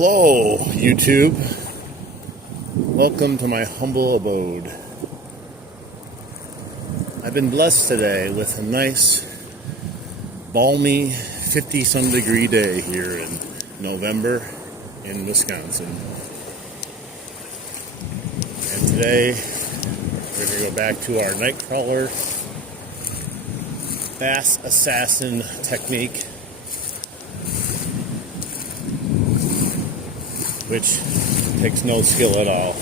Hello, YouTube. Welcome to my humble abode. I've been blessed today with a nice, balmy 50-some degree day here in November in Wisconsin. And today, we're going to go back to our Nightcrawler Bass Assassin technique, which takes no skill at all,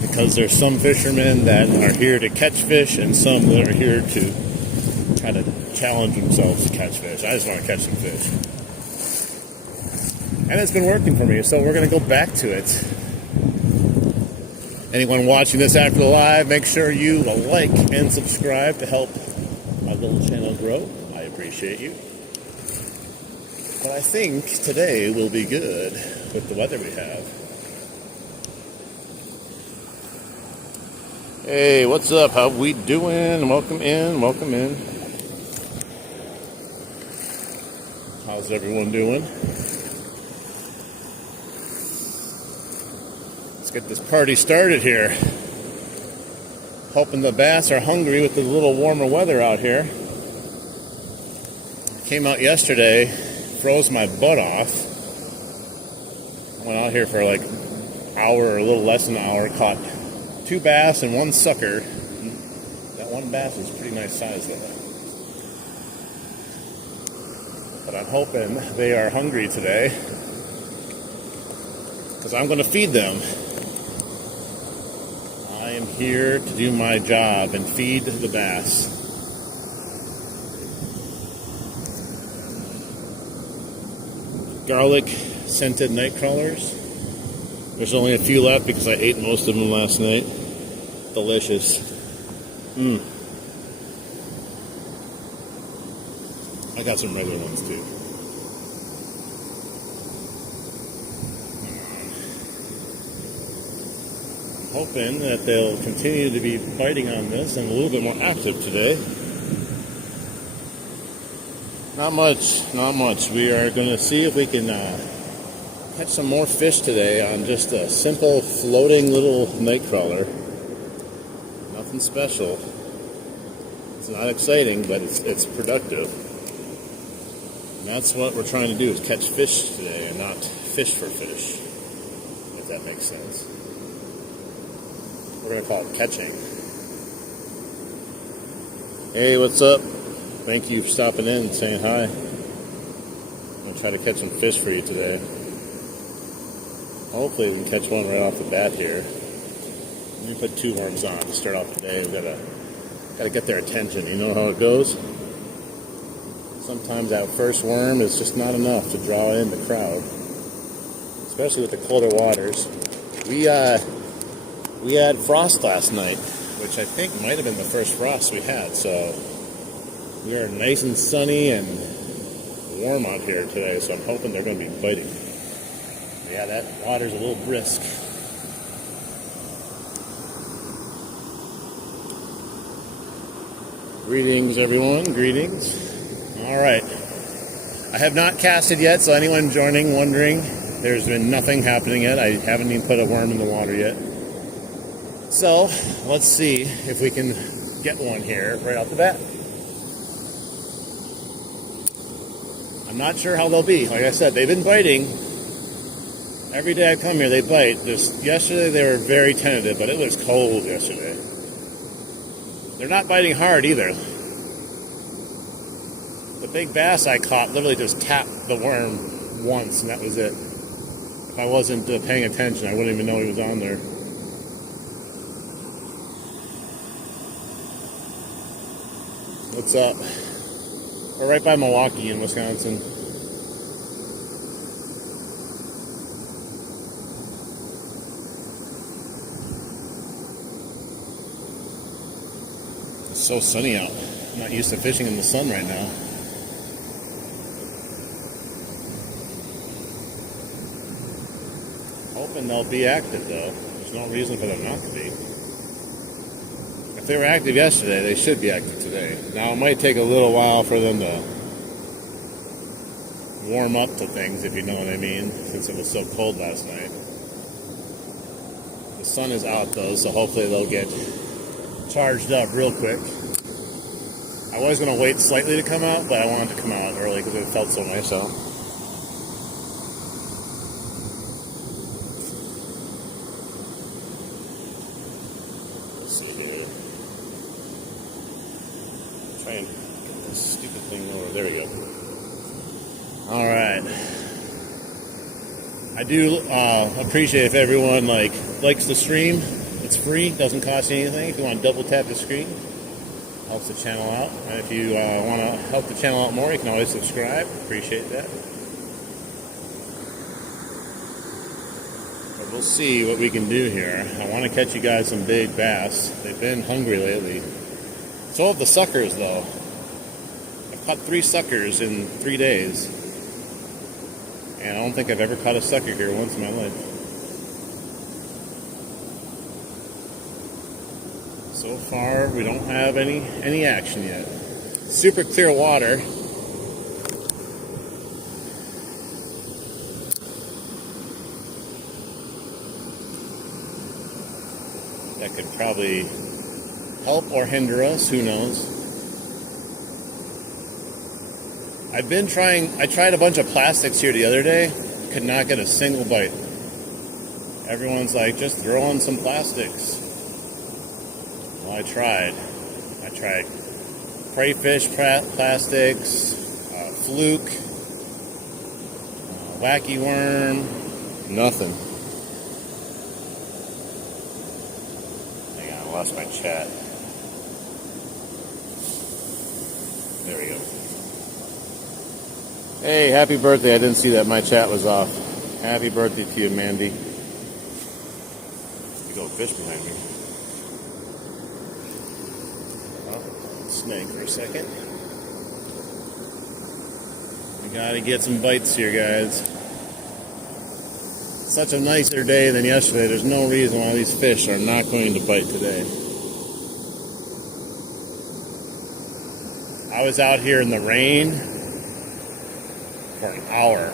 because there's some fishermen that are here to catch fish and some that are here to try to challenge themselves to catch fish. I just want to catch some fish. And it's been working for me, so we're going to go back to it. Anyone watching this after the live, make sure you like and subscribe to help my little channel grow. I appreciate you. But I think today will be good with the weather we have. Hey, what's up? How we doing? Welcome in, welcome in. How's everyone doing? Let's get this party started here. Hoping the bass are hungry with the little warmer weather out here. Came out yesterday, froze my butt off. I went out here for like an hour or a little less than an hour, caught 2 bass and 1 sucker. That 1 bass is pretty nice size though. But I'm hoping they are hungry today, because I'm going to feed them. I am here to do my job and feed the bass. Garlic scented night crawlers. There's only a few left because I ate most of them last night. Delicious. I got some regular ones too. Hoping that they'll continue to be biting on this and a little bit more active today. Not much. We are going to see if we can catch some more fish today on just a simple floating little night crawler. Nothing special. It's not exciting, but it's productive. And that's what we're trying to do, is catch fish today and not fish for fish, if that makes sense. We're going to call it catching. Hey, what's up? Thank you for stopping in and saying hi. I'm going to try to catch some fish for you today. Hopefully we can catch one right off the bat here. Let me put 2 worms on to start off the day. We've got to get their attention. You know how it goes? Sometimes that first worm is just not enough to draw in the crowd, especially with the colder waters. We had frost last night, which I think might have been the first frost we had, so we are nice and sunny and warm out here today, so I'm hoping they're going to be biting. Yeah, that water's a little brisk. Greetings, everyone. Greetings. All right. I have not casted yet, so anyone joining, wondering, there's been nothing happening yet. I haven't even put a worm in the water yet. So, let's see if we can get one here right off the bat. I'm not sure how they'll be. Like I said, they've been biting. Every day I come here, they bite. Just yesterday, they were very tentative, but it was cold yesterday. They're not biting hard either. The big bass I caught literally just tapped the worm once, and that was it. If I wasn't paying attention, I wouldn't even know he was on there. What's up? We're right by Milwaukee in Wisconsin. It's so sunny out. I'm not used to fishing in the sun right now. Hoping they'll be active though. There's no reason for them not to be. If they were active yesterday, they should be active today. Now, it might take a little while for them to warm up to things, if you know what I mean, since it was so cold last night. The sun is out though, so hopefully they'll get charged up real quick. I was going to wait slightly to come out, but I wanted to come out early because it felt so nice out. Let's see here. Try and get this stupid thing over. There we go. All right. I do appreciate if everyone likes the stream. It's free, doesn't cost you anything. If you want to double tap the screen, helps the channel out. And if you want to help the channel out more, you can always subscribe. Appreciate that. But we'll see what we can do here. I want to catch you guys some big bass. They've been hungry lately. So have the suckers, though. I've caught 3 suckers in 3 days. And I don't think I've ever caught a sucker here once in my life. So far, we don't have any action yet. Super clear water. That could probably help or hinder us, who knows. I tried a bunch of plastics here the other day, could not get a single bite. Everyone's like, just throw on some plastics. Well, I tried crayfish plastics, fluke, wacky worm, nothing. Hang on, I lost my chat. There we go. Hey, happy birthday. I didn't see that my chat was off. Happy birthday to you, Mandy. You go fish behind me. Snake for a second. We gotta get some bites here, guys. Such a nicer day than yesterday. There's no reason why these fish are not going to bite today. I was out here in the rain for an hour.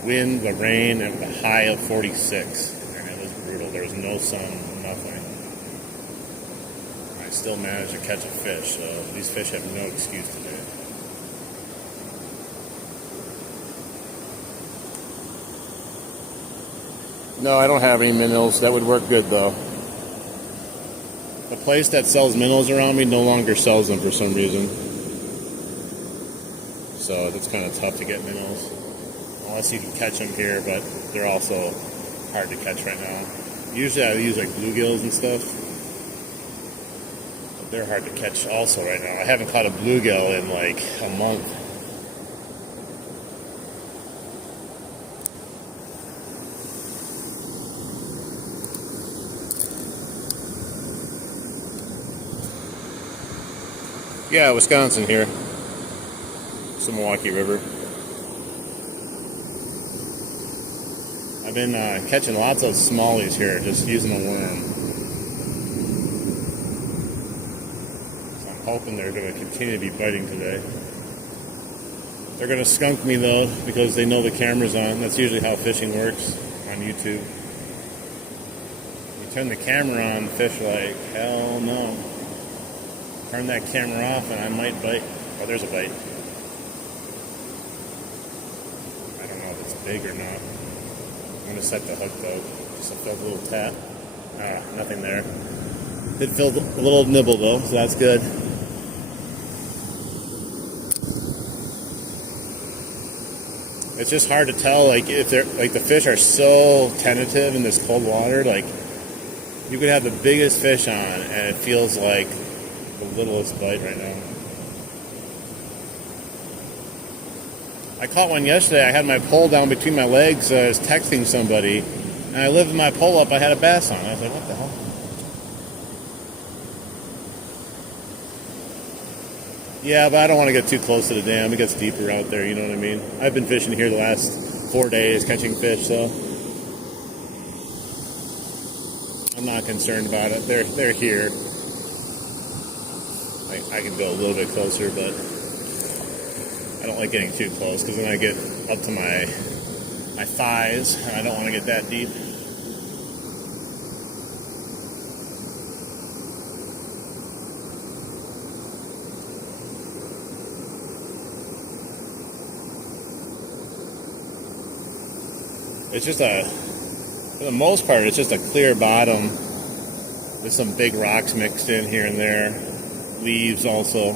The wind, the rain, and the high of 46. And it was brutal. There was no sun, nothing. I still managed to catch a fish, so these fish have no excuse today. No, I don't have any minnows. That would work good, though. The place that sells minnows around me no longer sells them for some reason. So it's kind of tough to get minnows. Unless you can catch them here, but they're also hard to catch right now. Usually I use like bluegills and stuff. But they're hard to catch also right now. I haven't caught a bluegill in like a month. Yeah, Wisconsin here. It's the Milwaukee River. I've been catching lots of smallies here, just using a worm. So I'm hoping they're going to continue to be biting today. They're going to skunk me though, because they know the camera's on. That's usually how fishing works on YouTube. You turn the camera on, the fish are like, hell no. Turn that camera off and I might bite. Oh, there's a bite. I don't know if it's big or not. I'm going to set the hook though. Just a little tap. Ah, nothing there. Did feel a little nibble though, so that's good. It's just hard to tell, like, if they're, like, the fish are so tentative in this cold water, like, you could have the biggest fish on and it feels like the littlest bite right now. I caught one yesterday. I had my pole down between my legs. I was texting somebody, and I lifted my pole up. I had a bass on. I was like, what the hell? Yeah, but I don't want to get too close to the dam. It gets deeper out there, you know what I mean? I've been fishing here the last 4 days, catching fish, so I'm not concerned about it. They're here. I can go a little bit closer, but I don't like getting too close because then I get up to my thighs and I don't want to get that deep. It's just for the most part, it's just a clear bottom with some big rocks mixed in here and there. Leaves also.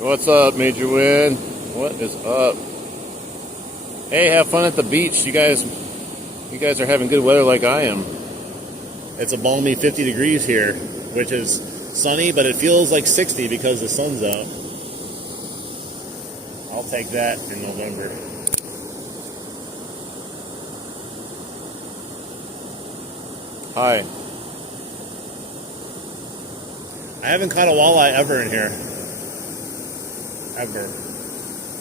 What's up, Major Win? What is up? Hey, have fun at the beach. You guys are having good weather like I am. It's a balmy 50 degrees here, which is sunny, but it feels like 60 because the sun's out. I'll take that in November. Hi. I haven't caught a walleye ever in here. Ever.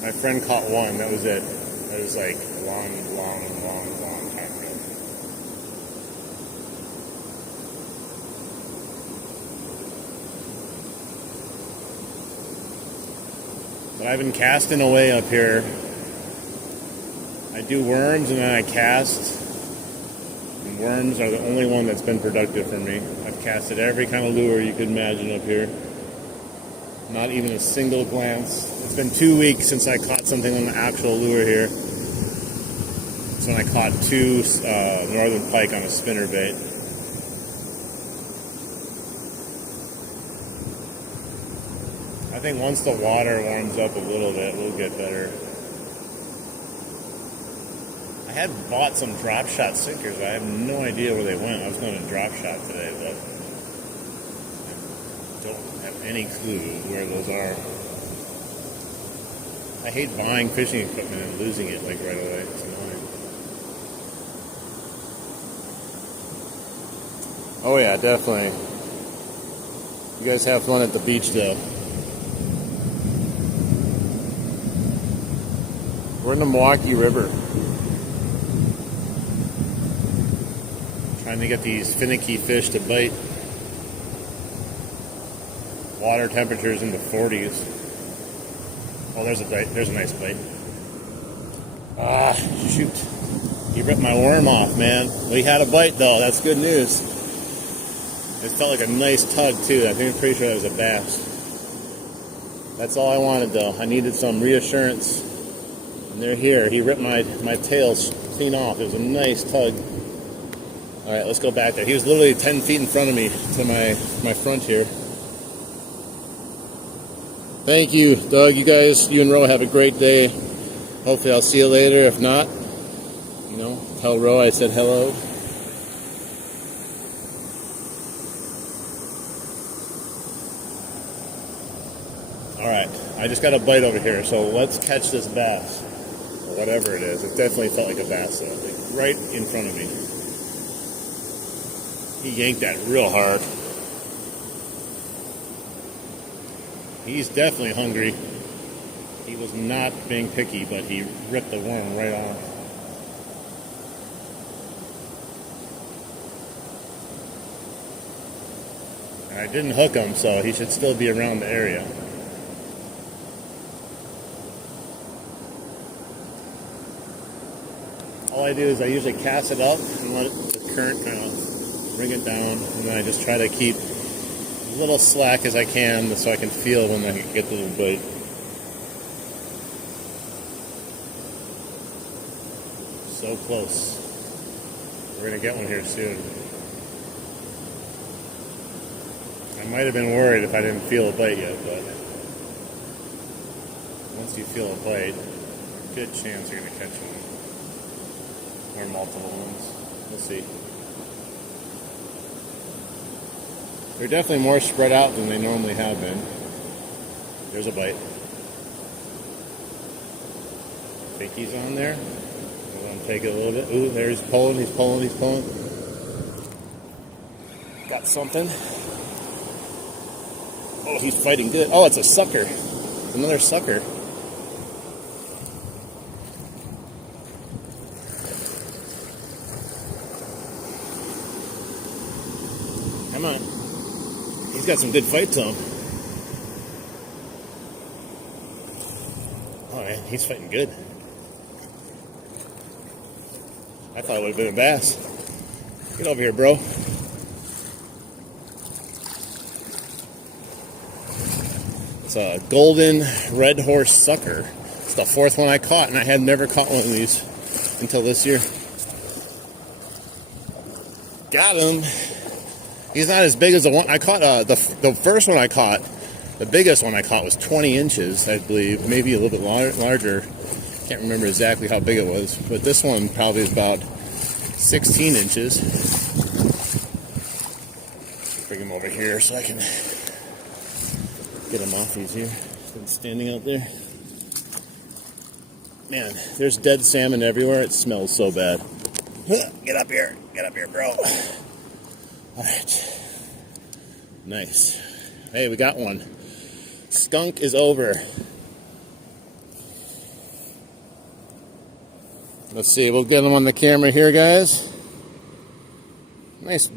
My friend caught one, that was it. It was like a long time ago. But I've been casting away up here. I do worms and then I cast. And worms are the only one that's been productive for me. I've casted every kind of lure you could imagine up here. Not even a single glance. It's been 2 weeks since I caught something on the actual lure here. It's when I caught 2 northern pike on a spinnerbait. I think once the water warms up a little bit, we'll get better. I had bought some drop shot sinkers. I have no idea where they went. I was going to drop shot today, but I don't have any clue where those are. I hate buying fishing equipment and losing it like right away. It's annoying. Oh yeah, definitely. You guys have fun at the beach though. We're in the Milwaukee River. Trying to get these finicky fish to bite. Water temperatures in the 40s. Oh, there's a bite. There's a nice bite. Ah, shoot. You ripped my worm off, man. We had a bite, though. That's good news. It felt like a nice tug, too. I'm pretty sure that was a bass. That's all I wanted, though. I needed some reassurance. And they're here. He ripped my tail clean off. It was a nice tug. All right, let's go back there. He was literally 10 feet in front of me to my front here. Thank you, Doug. You and Ro have a great day. Hopefully I'll see you later. If not, tell Ro I said hello. All right, I just got a bite over here, so let's catch this bass, or whatever it is. It definitely felt like a bass, though, like right in front of me. He yanked that real hard. He's definitely hungry. He was not being picky, but he ripped the worm right off. And I didn't hook him, so he should still be around the area. All I do is I usually cast it up and let the current kind of bring it down, and then I just try to keep a little slack as I can so I can feel when I get the little bite. So close. We're going to get one here soon. I might have been worried if I didn't feel a bite yet, but once you feel a bite, good chance you're going to catch one. Or multiple ones. We'll see. They're definitely more spread out than they normally have been. There's a bite. I think he's on there. I'm going to take it a little bit. Ooh, there he's pulling. Got something. Oh, he's fighting good. Oh, it's a sucker. It's another sucker. Come on. He's got some good fight to him. Oh man, he's fighting good. I thought it would have been a bass. Get over here, bro. It's a golden red horse sucker. It's the fourth one I caught, and I had never caught one of these until this year. Got him. He's not as big as the one I caught. The first one I caught, the biggest one I caught was 20 inches, I believe, maybe a little bit larger. Can't remember exactly how big it was, but this one probably is about 16 inches. Bring him over here so I can get him off easier. Been standing out there. Man, there's dead salmon everywhere. It smells so bad. Get up here, bro. All right, nice. Hey, we got one. Skunk is over. Let's see, we'll get him on the camera here, guys. Nice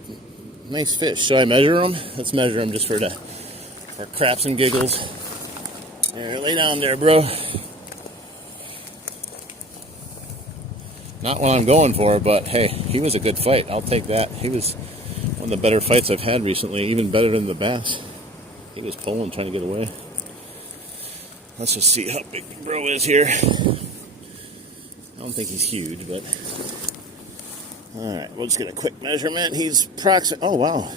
fish. Should I measure him? Let's measure him just for craps and giggles. Here, lay down there, bro. Not what I'm going for, but hey, he was a good fight. I'll take that. He was one of the better fights I've had recently, even better than the bass. He was pulling, trying to get away. Let's just see how big the bro is here. I don't think he's huge, but alright, we'll just get a quick measurement. He's oh wow.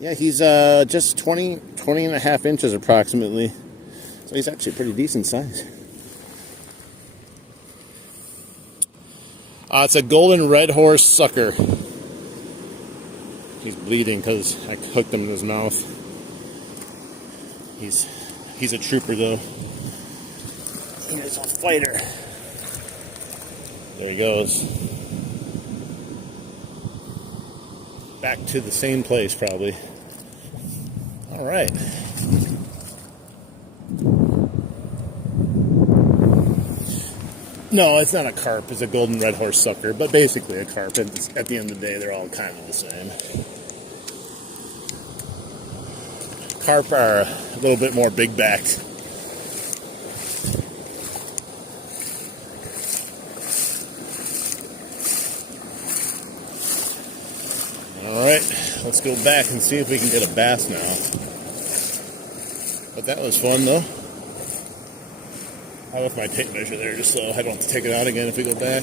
Yeah, he's just 20 and a half inches approximately. So he's actually pretty decent size. It's a golden red horse sucker. He's bleeding because I hooked him in his mouth. He's a trooper though. He's a fighter. There he goes. Back to the same place, probably. All right. No, it's not a carp. It's a golden red horse sucker, but basically a carp. At the end of the day, they're all kind of the same. Carp are a little bit more big-backed. Alright, let's go back and see if we can get a bass now. But that was fun, though. I left my tape measure there just so I don't have to take it out again if we go back.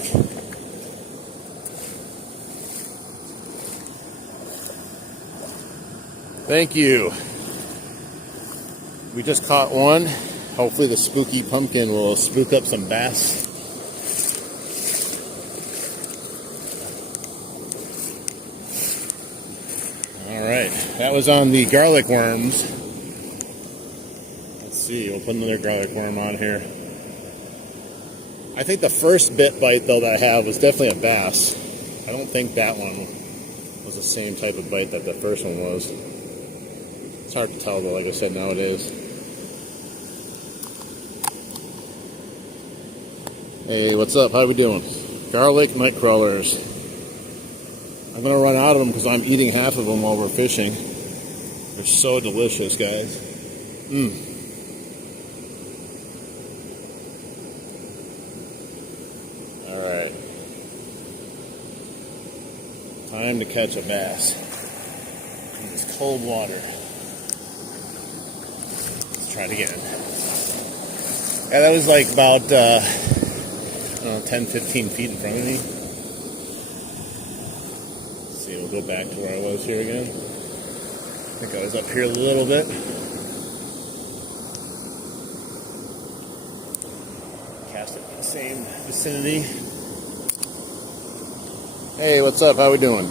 Thank you. We just caught one. Hopefully the spooky pumpkin will spook up some bass. Alright, that was on the garlic worms. Let's see, we'll put another garlic worm on here. I think the first bite though that I have was definitely a bass. I don't think that one was the same type of bite that the first one was. It's hard to tell though, like I said, nowadays. Hey, what's up? How we doing? Garlic night crawlers. I'm going to run out of them because I'm eating half of them while we're fishing. They're so delicious, guys. Alright. Time to catch a bass in this cold water. Let's try it again. Yeah, that was like about 10-15 feet in front of me. Let's see, we'll go back to where I was here again. I think I was up here a little bit. Cast it in the same vicinity. Hey, what's up? How we doing?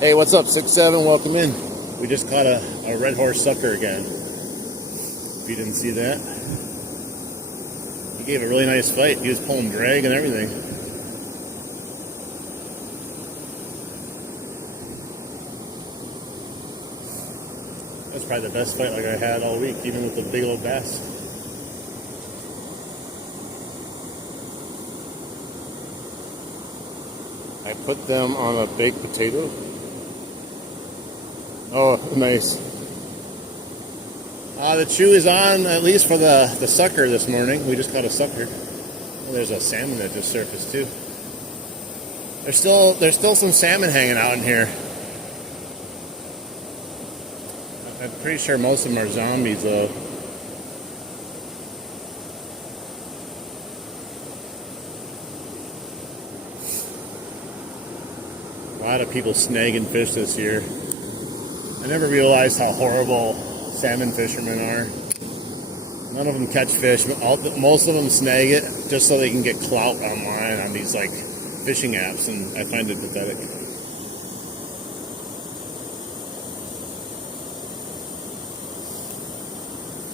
Hey, what's up? 6'7", welcome in. We just caught a red horse sucker again. If you didn't see that. He gave a really nice fight. He was pulling drag and everything. That's probably the best fight like I had all week, even with the big old bass. I put them on a baked potato. Oh, nice. The chew is on, at least for the sucker this morning. We just caught a sucker. Oh, there's a salmon that just surfaced too. There's still some salmon hanging out in here. I'm pretty sure most of them are zombies though. A lot of people snagging fish this year. I never realized how horrible salmon fishermen are. None of them catch fish, but most of them snag it just so they can get clout online on these like fishing apps, and I find it pathetic.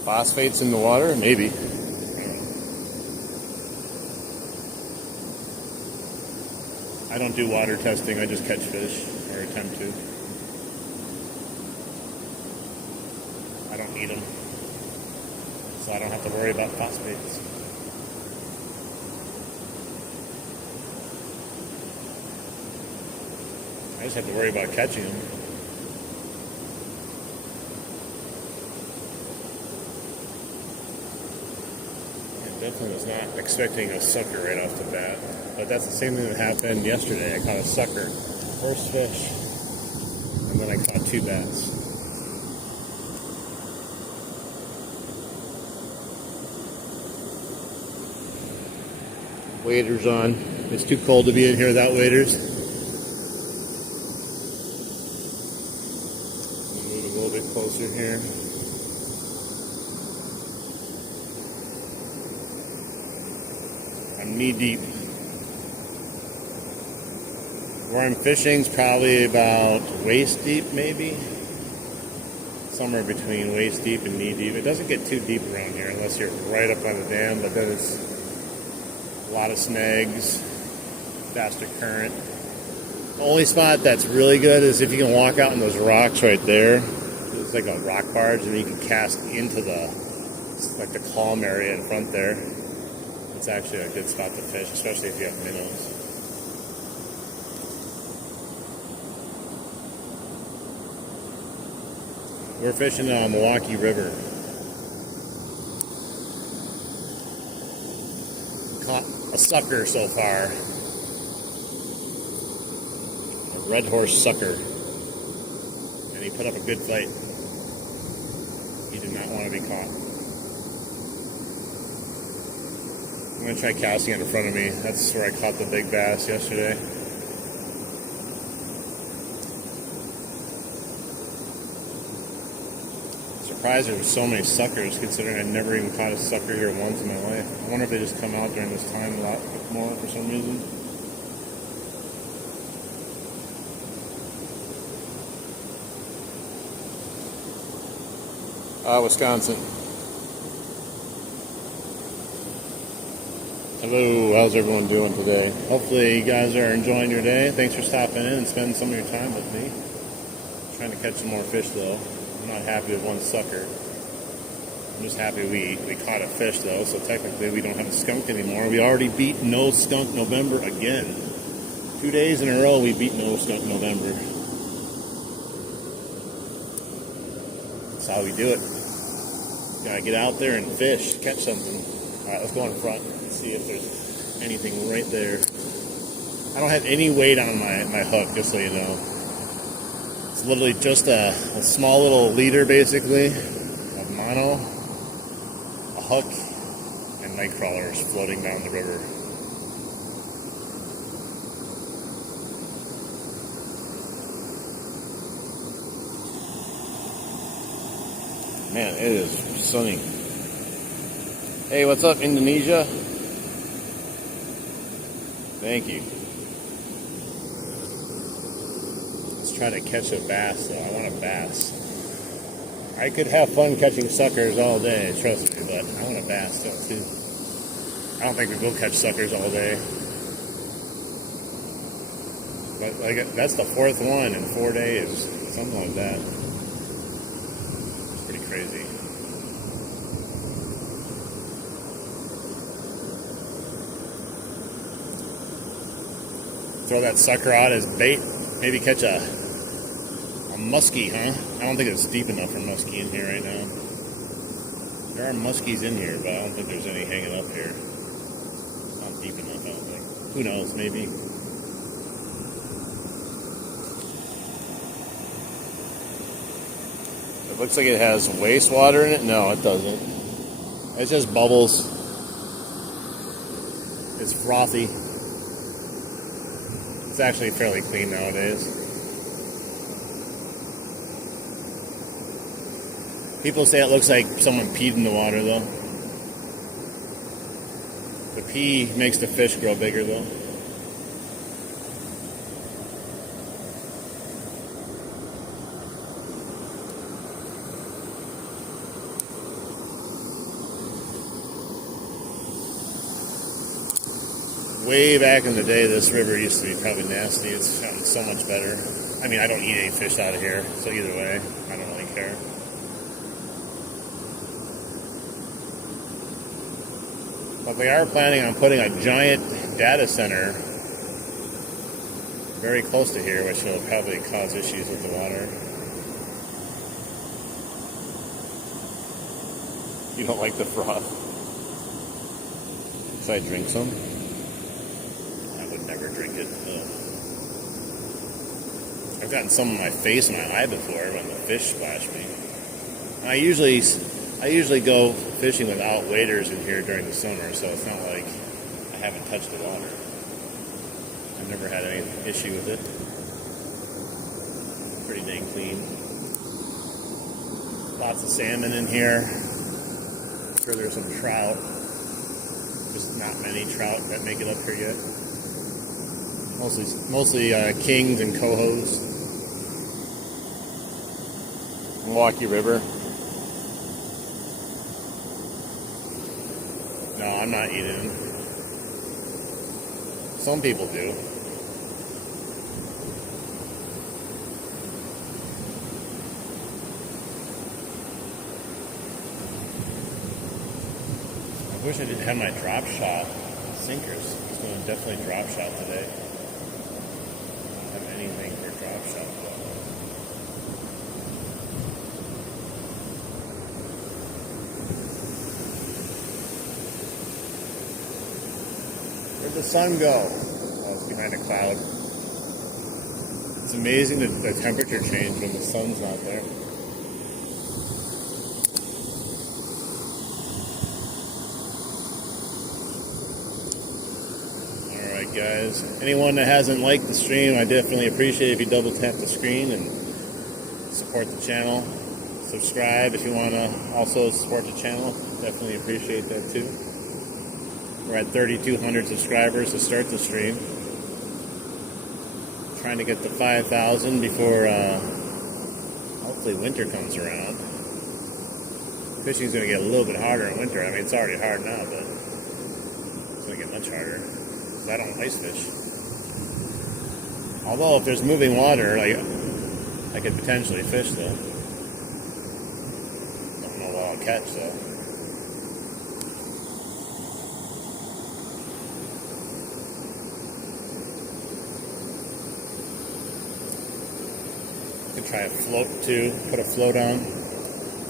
Phosphates in the water? Maybe. I don't do water testing, I just catch fish, or attempt to. I don't eat them, so I don't have to worry about phosphates. I just have to worry about catching them. I definitely was not expecting a sucker right off the bat, but that's the same thing that happened yesterday. I caught a sucker, first fish, and then I caught 2 bass. Waders on. It's too cold to be in here without waders. Move a little bit closer here. I'm knee deep. Where I'm fishing is probably about waist deep, maybe. Somewhere between waist deep and knee deep. It doesn't get too deep around here unless you're right up on the dam, but then it's a lot of snags, faster current. The only spot that's really good is if you can walk out on those rocks right there. It's like a rock barge, and you can cast into the calm area in front there. It's actually a good spot to fish, especially if you have minnows. We're fishing on Milwaukee River. Caught a sucker so far. A red horse sucker. And he put up a good fight. He did not want to be caught. I'm going to try casting it in front of me. That's where I caught the big bass yesterday. Surprised there were so many suckers, considering I never even caught a sucker here once in my life. I wonder if they just come out during this time a lot more for some reason. Wisconsin. Hello, how's everyone doing today? Hopefully you guys are enjoying your day. Thanks for stopping in and spending some of your time with me. I'm trying to catch some more fish though. I'm not happy with one sucker. I'm just happy we caught a fish though, so technically we don't have a skunk anymore. We already beat No Skunk November again. 2 days in a row we beat No Skunk November. That's how we do it. Gotta get out there and fish, catch something. Alright, let's go in front and see if there's anything right there. I don't have any weight on my hook, just so you know. It's literally just a small little leader, basically, of mono, a hook, and night crawlers floating down the river. Man, it is sunny. Hey, what's up, Indonesia? Thank you. Try to catch a bass though. I want a bass. I could have fun catching suckers all day, trust me, but I want a bass too. I don't think we will catch suckers all day. But like that's the 4th one in 4 days. Something like that. It's pretty crazy. Throw that sucker out as bait. Maybe catch a muskie, huh? I don't think it's deep enough for muskie in here right now. There are muskies in here, but I don't think there's any hanging up here. Not deep enough, I don't think. Who knows, maybe. It looks like it has wastewater in it. No, it doesn't. It's just bubbles. It's frothy. It's actually fairly clean nowadays. People say it looks like someone peed in the water, though. The pee makes the fish grow bigger, though. Way back in the day, this river used to be probably nasty. It's gotten so much better. I mean, I don't eat any fish out of here, so either way, I don't really care. But they are planning on putting a giant data center very close to here, which will probably cause issues with the water. You don't like the froth? Should I drink some? I would never drink it. Ugh. I've gotten some in my face and my eye before when the fish splashed me. I usually go fishing without waders in here during the summer, so it's not like I haven't touched the water. I've never had any issue with it. Pretty dang clean. Lots of salmon in here. I'm sure there's some trout. Just not many trout that make it up here yet. Mostly kings and cohos. Milwaukee River. No, I'm not eating them. Some people do. I wish I didn't have my drop shot sinkers. I was going to definitely drop shot today. I don't have anything for drop shot though. Where'd the sun go? Oh, it's behind a cloud. It's amazing the temperature change when the sun's not there. Alright guys, anyone that hasn't liked the stream, I definitely appreciate it if you double tap the screen and support the channel. Subscribe if you want to also support the channel. Definitely appreciate that too. We're at 3,200 subscribers to start the stream. Trying to get to 5,000 before hopefully winter comes around. Fishing's going to get a little bit harder in winter. I mean, it's already hard now, but it's going to get much harder. Because I don't ice fish. Although if there's moving water, like I could potentially fish though. Don't know what I'll catch though. Try a float too, put a float on.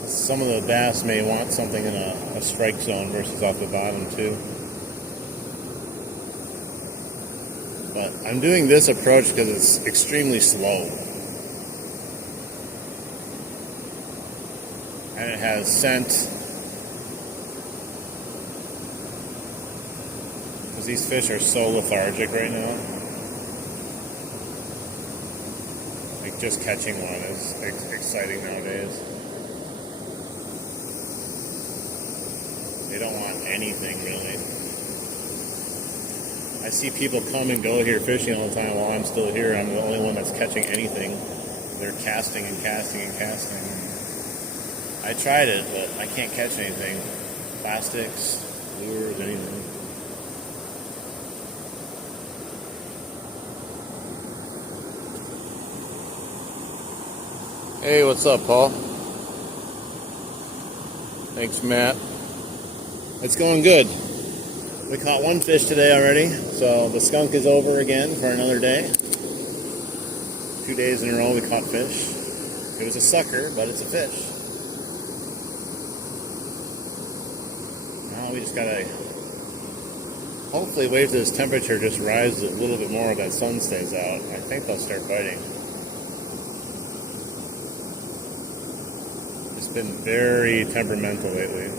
Some of the bass may want something in a strike zone versus off the bottom too. But I'm doing this approach because it's extremely slow. And it has scent. Because these fish are so lethargic right now. Just catching one is exciting nowadays. They don't want anything really. I see people come and go here fishing all the time while I'm still here. I'm the only one that's catching anything. They're casting and casting and casting. I tried it, but I can't catch anything. Plastics, lures, anything. Hey, what's up, Paul? Thanks, Matt. It's going good. We caught one fish today already, so the skunk is over again for another day. 2 days in a row we caught fish. It was a sucker, but it's a fish. Now we just gotta hopefully wait till this temperature just rises a little bit more, that sun stays out. I think they'll start biting. It's been very temperamental lately.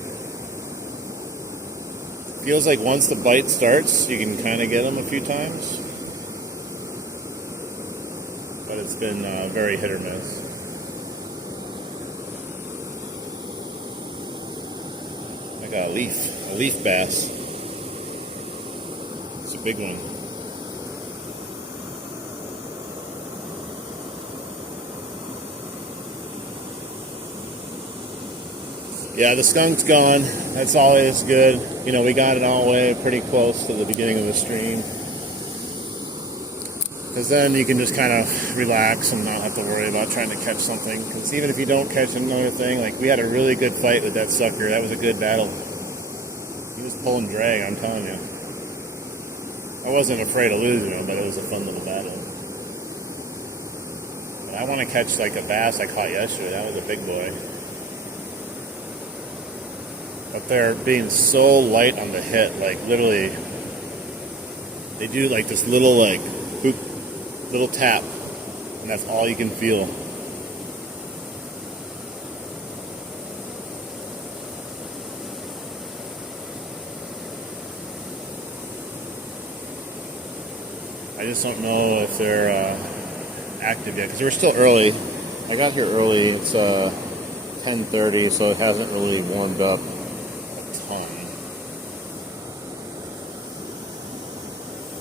Feels like once the bite starts, you can kind of get them a few times. But it's been very hit or miss. I got a leaf bass. It's a big one. Yeah, the skunk's gone. That's always good. You know, we got it all the way pretty close to the beginning of the stream. Because then you can just kind of relax and not have to worry about trying to catch something. Because even if you don't catch another thing, like we had a really good fight with that sucker. That was a good battle. He was pulling drag, I'm telling you. I wasn't afraid of losing him, but it was a fun little battle. But I want to catch like a bass I caught yesterday. That was a big boy. But they're being so light on the hit, like literally, they do like this little like boop, little tap, and that's all you can feel. I just don't know if they're active yet, because we're still early. I got here early. It's 10:30, so it hasn't really warmed up.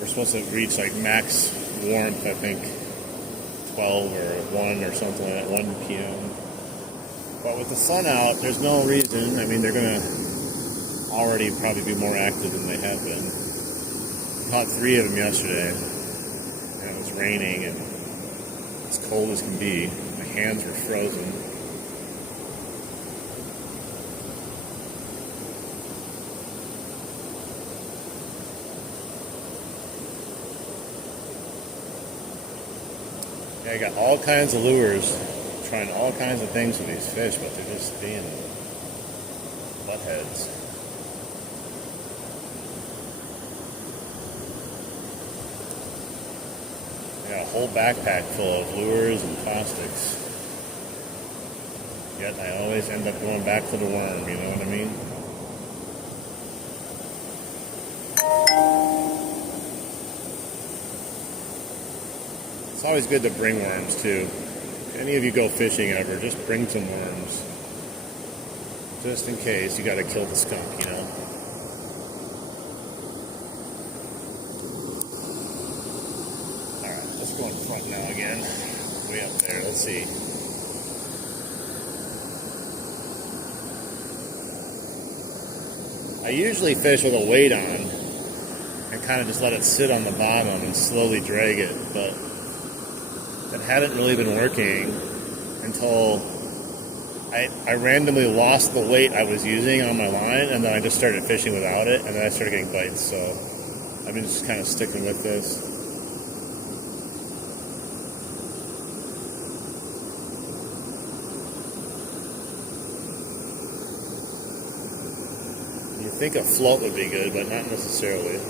We're supposed to reach like max warmth, I think 12 or 1 or something like that, 1 p.m. But with the sun out, there's no reason. I mean, they're going to already probably be more active than they have been. Caught 3 of them yesterday, and it was raining and as cold as can be. My hands were frozen. I got all kinds of lures, trying all kinds of things with these fish, but they're just being buttheads. I got a whole backpack full of lures and plastics. Yet I always end up going back to the worm, you know what I mean? It's always good to bring worms too. If any of you go fishing ever, just bring some worms. Just in case you gotta kill the skunk, you know. Alright, let's go in front now again. Way up there, let's see. I usually fish with a weight on and kind of just let it sit on the bottom and slowly drag it, but that hadn't really been working until I randomly lost the weight I was using on my line, and then I just started fishing without it, and then I started getting bites, so I've been just kind of sticking with this. You think a float would be good, but not necessarily.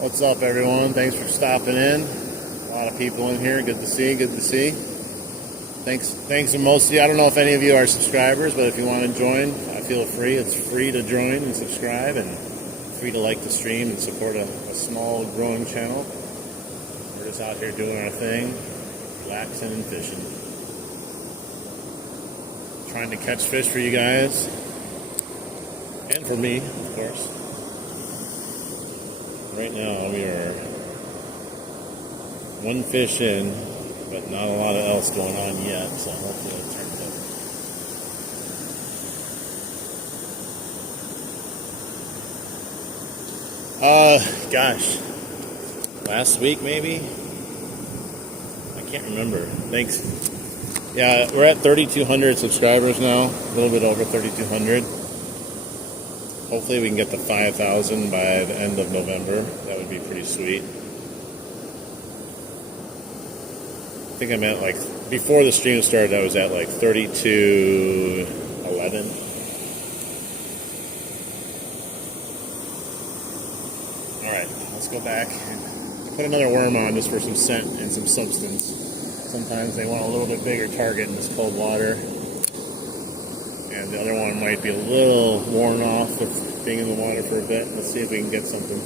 What's up, everyone? Thanks for stopping in. A lot of people in here. Good to see. Good to see. Thanks to most of you. I don't know if any of you are subscribers, but if you want to join, feel free. It's free to join and subscribe, and free to like the stream and support a small, growing channel. We're just out here doing our thing, relaxing and fishing. Trying to catch fish for you guys. And for me, of course. Right now we are 1 fish in, but not a lot of else going on yet, so hopefully it'll turn good. Gosh, last week maybe? I can't remember. Thanks. Yeah, we're at 3,200 subscribers now, a little bit over 3,200. Hopefully we can get to 5,000 by the end of November. That would be pretty sweet. I think I'm at like, before the stream started, I was at like 32.11. Alright, let's go back and put another worm on just for some scent and some substance. Sometimes they want a little bit bigger target in this cold water. And the other one might be a little worn off with being in the water for a bit. Let's see if we can get something.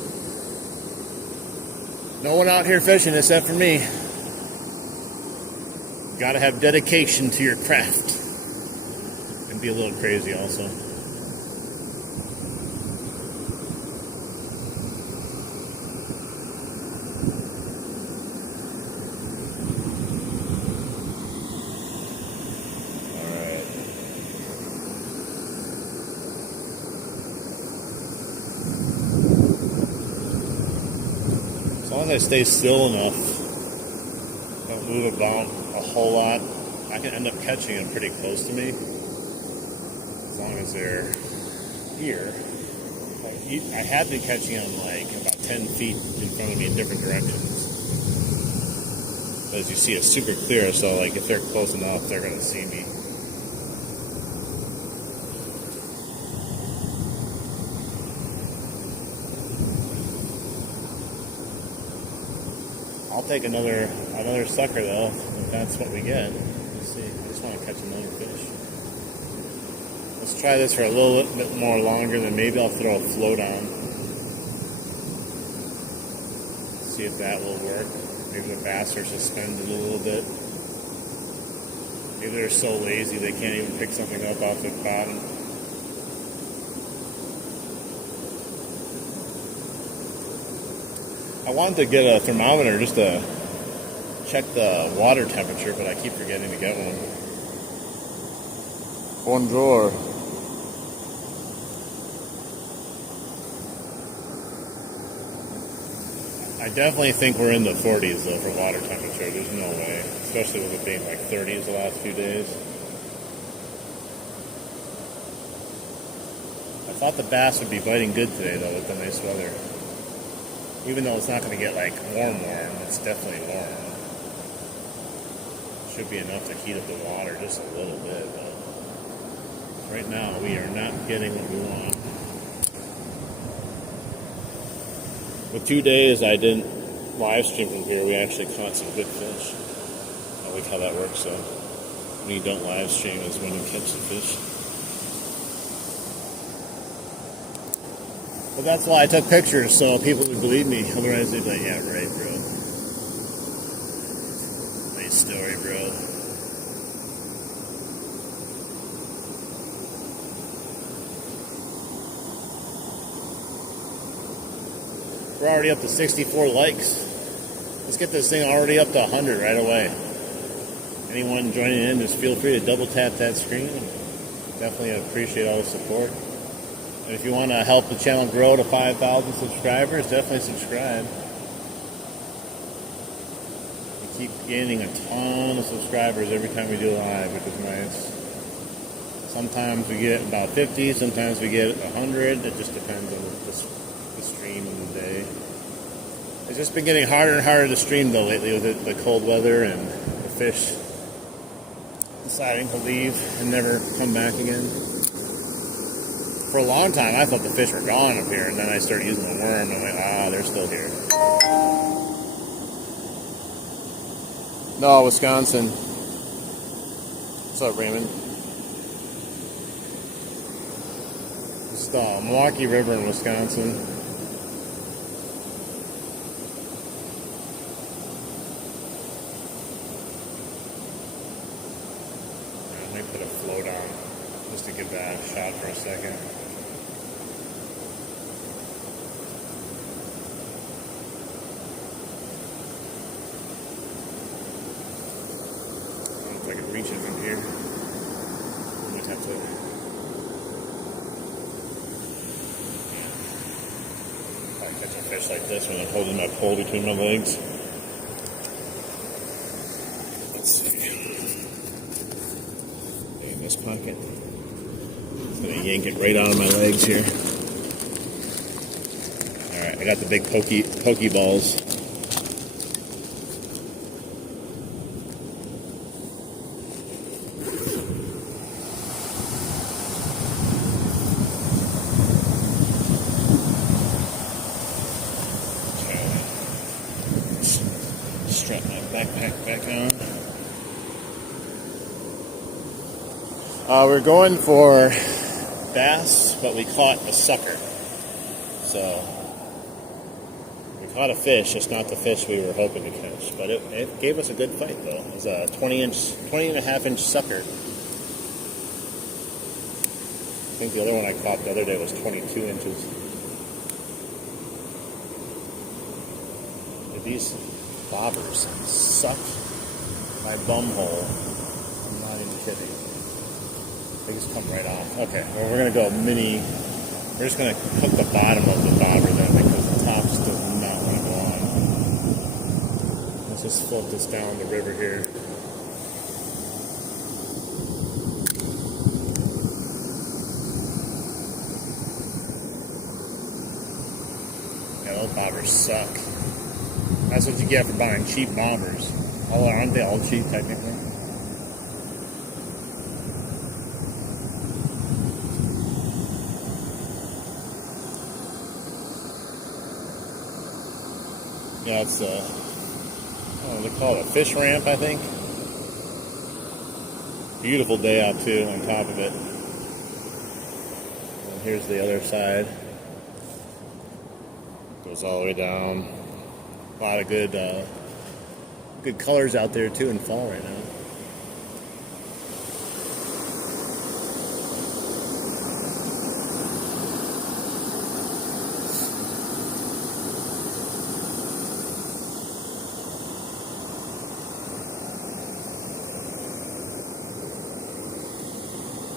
No one out here fishing except for me. Gotta have dedication to your craft. And be a little crazy also. As long as I stay still enough, don't move about a whole lot, I can end up catching them pretty close to me. As long as they're here. I have been catching them like about 10 feet in front of me in different directions. But as you see, it's super clear, so like if they're close enough, they're going to see me. I'll take another sucker though, if that's what we get. Let's see. I just want to catch another fish. Let's try this for a little bit more longer, then maybe I'll throw a float on. See if that will work. Maybe the bass are suspended a little bit. Maybe they're so lazy they can't even pick something up off the bottom. I wanted to get a thermometer just to check the water temperature, but I keep forgetting to get one. Bonjour. I definitely think we're in the 40s though for water temperature. There's no way, especially with it being like 30s the last few days. I thought the bass would be biting good today though with the nice weather. Even though it's not going to get like warm, it's definitely warm. Should be enough to heat up the water just a little bit, but right now we are not getting what we want. With 2 days I didn't live stream from here, we actually caught some good fish. I like how that works though. When you don't live stream is when you catch the fish. But that's why I took pictures, so people would believe me. Otherwise, they'd be like, yeah, right, bro. Nice story, bro. We're already up to 64 likes. Let's get this thing already up to 100 right away. Anyone joining in, just feel free to double tap that screen. Definitely appreciate all the support. And if you want to help the channel grow to 5,000 subscribers, definitely subscribe. We keep gaining a ton of subscribers every time we do live, which is nice. Sometimes we get about 50, sometimes we get 100. It just depends on the stream and the day. It's just been getting harder and harder to stream though lately with the cold weather and the fish deciding to leave and never come back again. For a long time, I thought the fish were gone up here, and then I started using the worm, and I'm like, they're still here. No, Wisconsin. What's up, Raymond? It's the Milwaukee River in Wisconsin. I might put a float on just to give that a shot for a second. I don't know if I can reach it from here. I might have to. If I catch a fish like this when I'm holding my pole between my legs. Let's see. In this pocket. I'm going to yank it right out of my legs here. Alright, I got the big pokey balls. We're going for bass, but we caught a sucker. So we caught a fish, just not the fish we were hoping to catch. But it gave us a good fight, though. It was a 20 and a half inch sucker. I think the other one I caught the other day was 22 inches. These bobbers suck my bum hole. I'm not even kidding. They just come right off. Okay, well, we're going to go mini. We're just going to hook the bottom of the bobber then because the top just does not want to go on. Let's just float this down the river here. Yeah, those bobbers suck. That's what you get for buying cheap bobbers. Aren't they all cheap technically? Yeah, it's they call it a fish ramp, I think. Beautiful day out too on top of it. And here's the other side. Goes all the way down. A lot of good colors out there too in fall right now.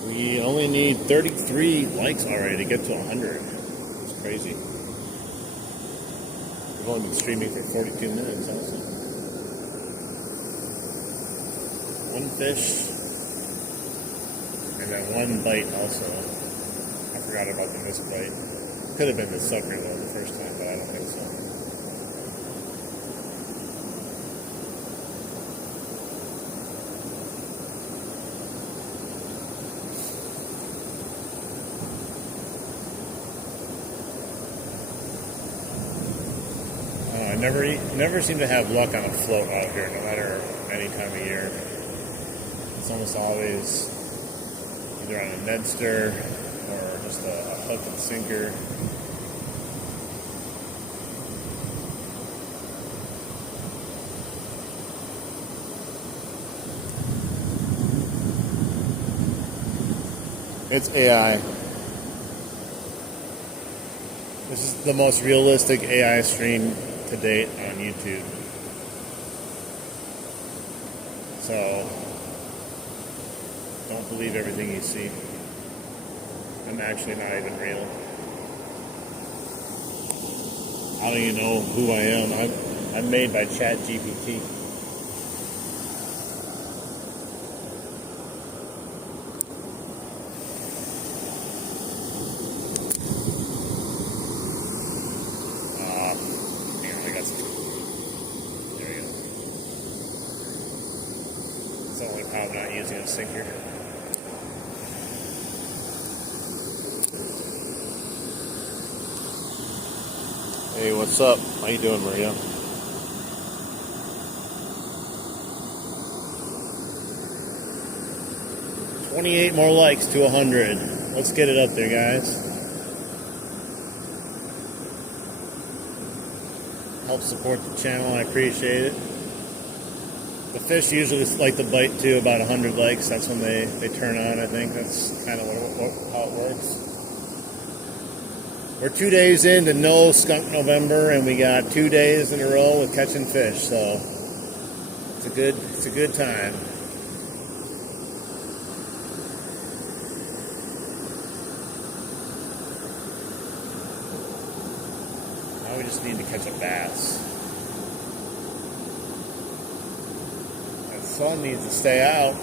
We only need 33 likes already to get to 100. It's crazy. We've only been streaming for 42 minutes also. One fish, and then one bite also. I forgot about the missed bite. Could have been the sucker though the first time, but I don't think so. I never seem to have luck on a float out here, no matter any time of year. It's almost always either on a Nedster or just a hook and sinker. It's AI. This is the most realistic AI stream to date on YouTube. So, don't believe everything you see. I'm actually not even real. How do you know who I am? I'm made by ChatGPT. That's the only problem not using a sinker. Hey, what's up? How you doing, Maria? $28 more likes to 100. Let's get it up there, guys. Help support the channel. I appreciate it. The fish usually like to bite too, about 100 likes. That's when they turn on, I think. That's kind of how it works. We're 2 days into no skunk November, and we got 2 days in a row with catching fish, so it's a good time. Now we just need to catch a bass. That sun needs to stay out.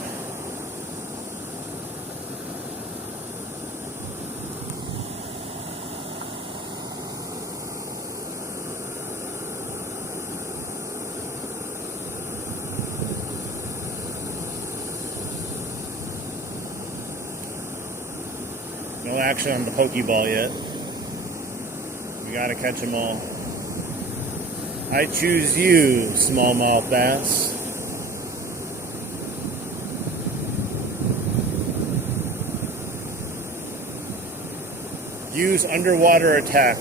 No action on the Pokeball yet. We gotta catch them all. I choose you, smallmouth bass. Use underwater attack.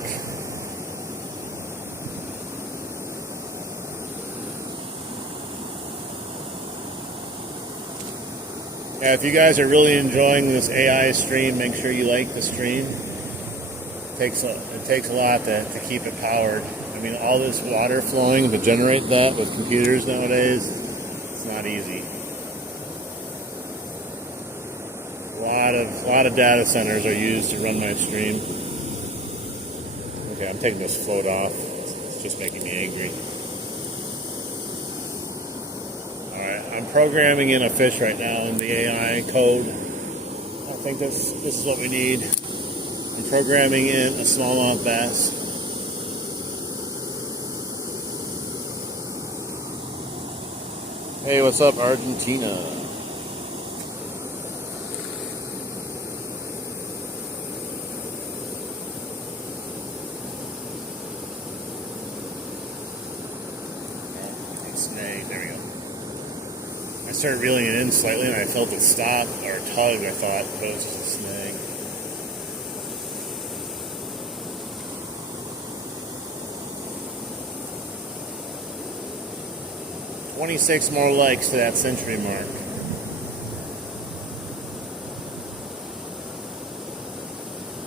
Yeah, if you guys are really enjoying this AI stream, make sure you like the stream. It takes a lot to keep it powered. I mean, all this water flowing to generate that with computers nowadays, it's not easy. A lot of data centers are used to run my stream. Okay, I'm taking this float off. It's just making me angry. Alright, I'm programming in a fish right now in the AI code. I think this is what we need. I'm programming in a smallmouth bass. Hey, what's up, Argentina? Snag, there we go. I started reeling it in slightly and I felt it stop, or tug, I thought, but it was just a snag. $26 more likes to that century mark.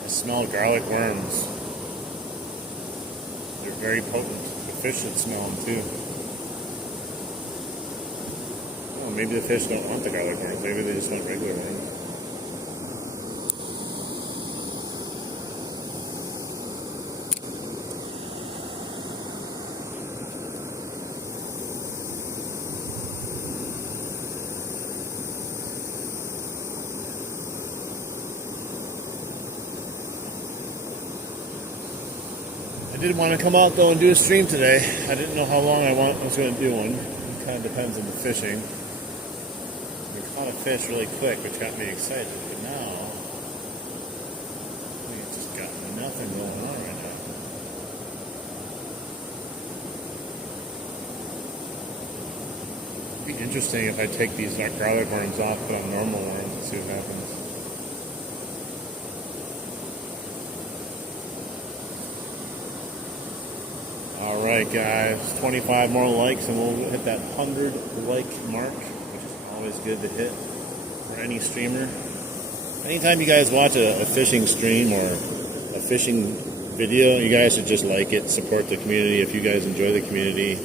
I smell garlic worms. They're very potent. The fish should smell them too. Oh, maybe the fish don't want the garlic worms. Maybe they just want regular worms. I did want to come out though and do a stream today. I didn't know how long I was going to do one. It kind of depends on the fishing. We caught a fish really quick, which got me excited. But now, we just got nothing going on right now. It'd be interesting if I take these garlic worms off, put on normal worms, and see what happens. Alright guys, 25 more likes and we'll hit that 100 like mark, which is always good to hit for any streamer. Anytime you guys watch a fishing stream or a fishing video, you guys should just like it, support the community. If you guys enjoy the community,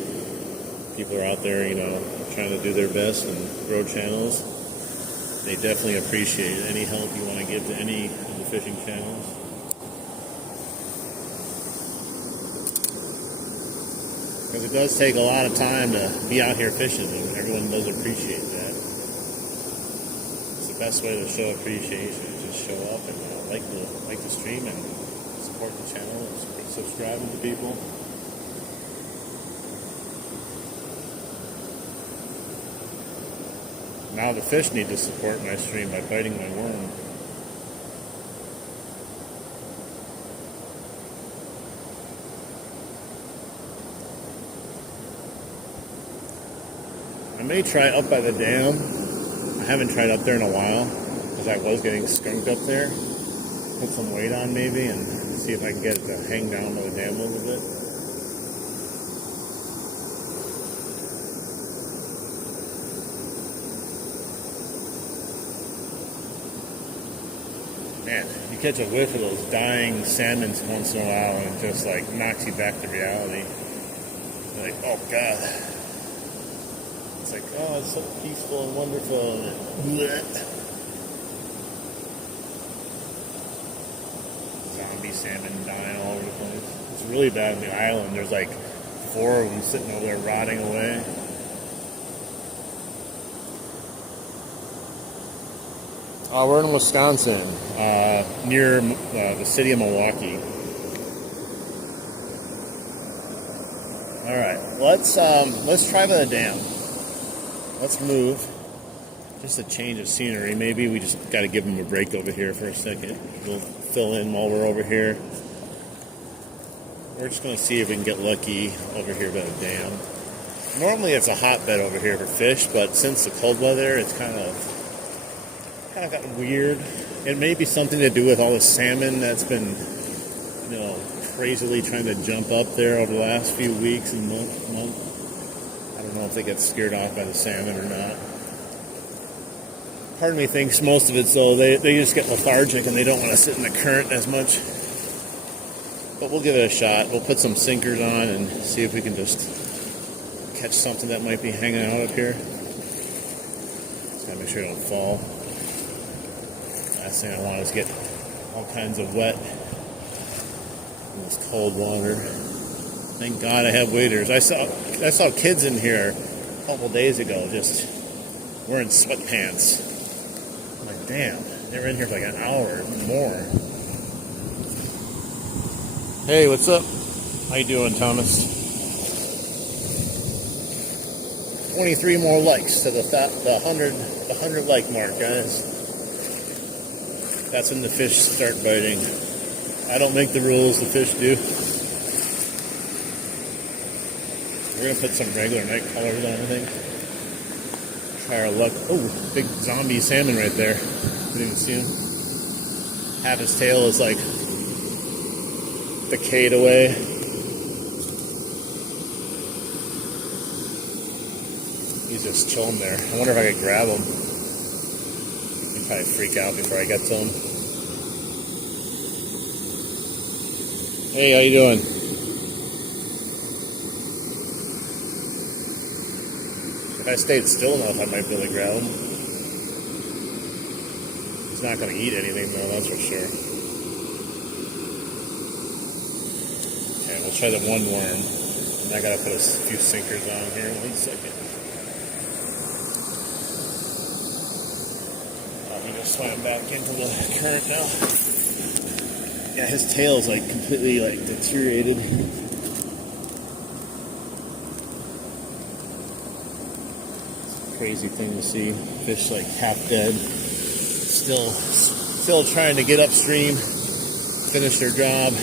people are out there, trying to do their best and grow channels. They definitely appreciate any help you want to give to any of the fishing channels. Because it does take a lot of time to be out here fishing, and everyone does appreciate that. It's the best way to show appreciation, just show up and like the stream and support the channel and subscribing to people. Now the fish need to support my stream by biting my worm. I may try up by the dam. I haven't tried up there in a while because I was getting skunked up there. Put some weight on maybe and see if I can get it to hang down by the dam a little bit. Man, you catch a whiff of those dying salmons once in a while and it just like knocks you back to reality. You're like, oh God. It's like, oh, it's so peaceful and wonderful. And zombie salmon dying all over the place. It's really bad on the island. There's like 4 of them sitting over there rotting away. We're in Wisconsin, near the city of Milwaukee. All right, let's try by the dam. Let's move. Just a change of scenery. Maybe we just got to give them a break over here for a second. We'll fill in while we're over here. We're just going to see if we can get lucky over here by the dam. Normally it's a hotbed over here for fish, but since the cold weather, it's kind of gotten weird. It may be something to do with all the salmon that's been crazily trying to jump up there over the last few weeks and month. I don't know if they get scared off by the salmon or not. Part of me thinks most of it's though they just get lethargic and they don't want to sit in the current as much. But we'll give it a shot. We'll put some sinkers on and see if we can just catch something that might be hanging out up here. Just gotta make sure it don't fall. Last thing I want is get all kinds of wet in this cold water. Thank God I have waders. I saw kids in here a couple days ago just wearing sweatpants. I'm like, damn, they were in here for like an hour or more. Hey, what's up? How you doing, Thomas? 23 more likes to the 100 like mark, guys. That's when the fish start biting. I don't make the rules, the fish do. We're gonna put some regular night colors on, I think. Try our luck. Oh, big zombie salmon right there. Didn't even see him. Half his tail is like decayed away. He's just chilling there. I wonder if I could grab him. He'd probably freak out before I get to him. Hey, how you doing? If I stayed still enough, I might be able to grab him. He's not going to eat anything though, that's for sure. Okay, we'll try the one worm. And I got to put a few sinkers on here. 1 second. He just swam back into the current now. Yeah, his tail is like completely like deteriorated. Crazy thing to see. Fish like half dead. Still trying to get upstream, finish their job.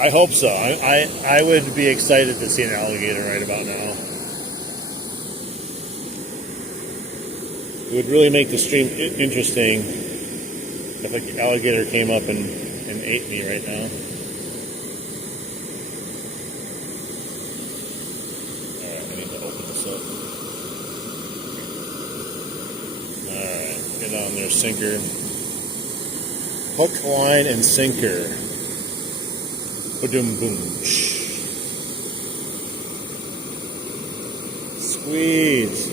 I hope so. I would be excited to see an alligator right about now. It would really make the stream interesting if an alligator came up and ate me right now. Alright, I need to open this up. Alright, get on there, sinker. Hook, line, and sinker. Ba-dum boom. Squeeze.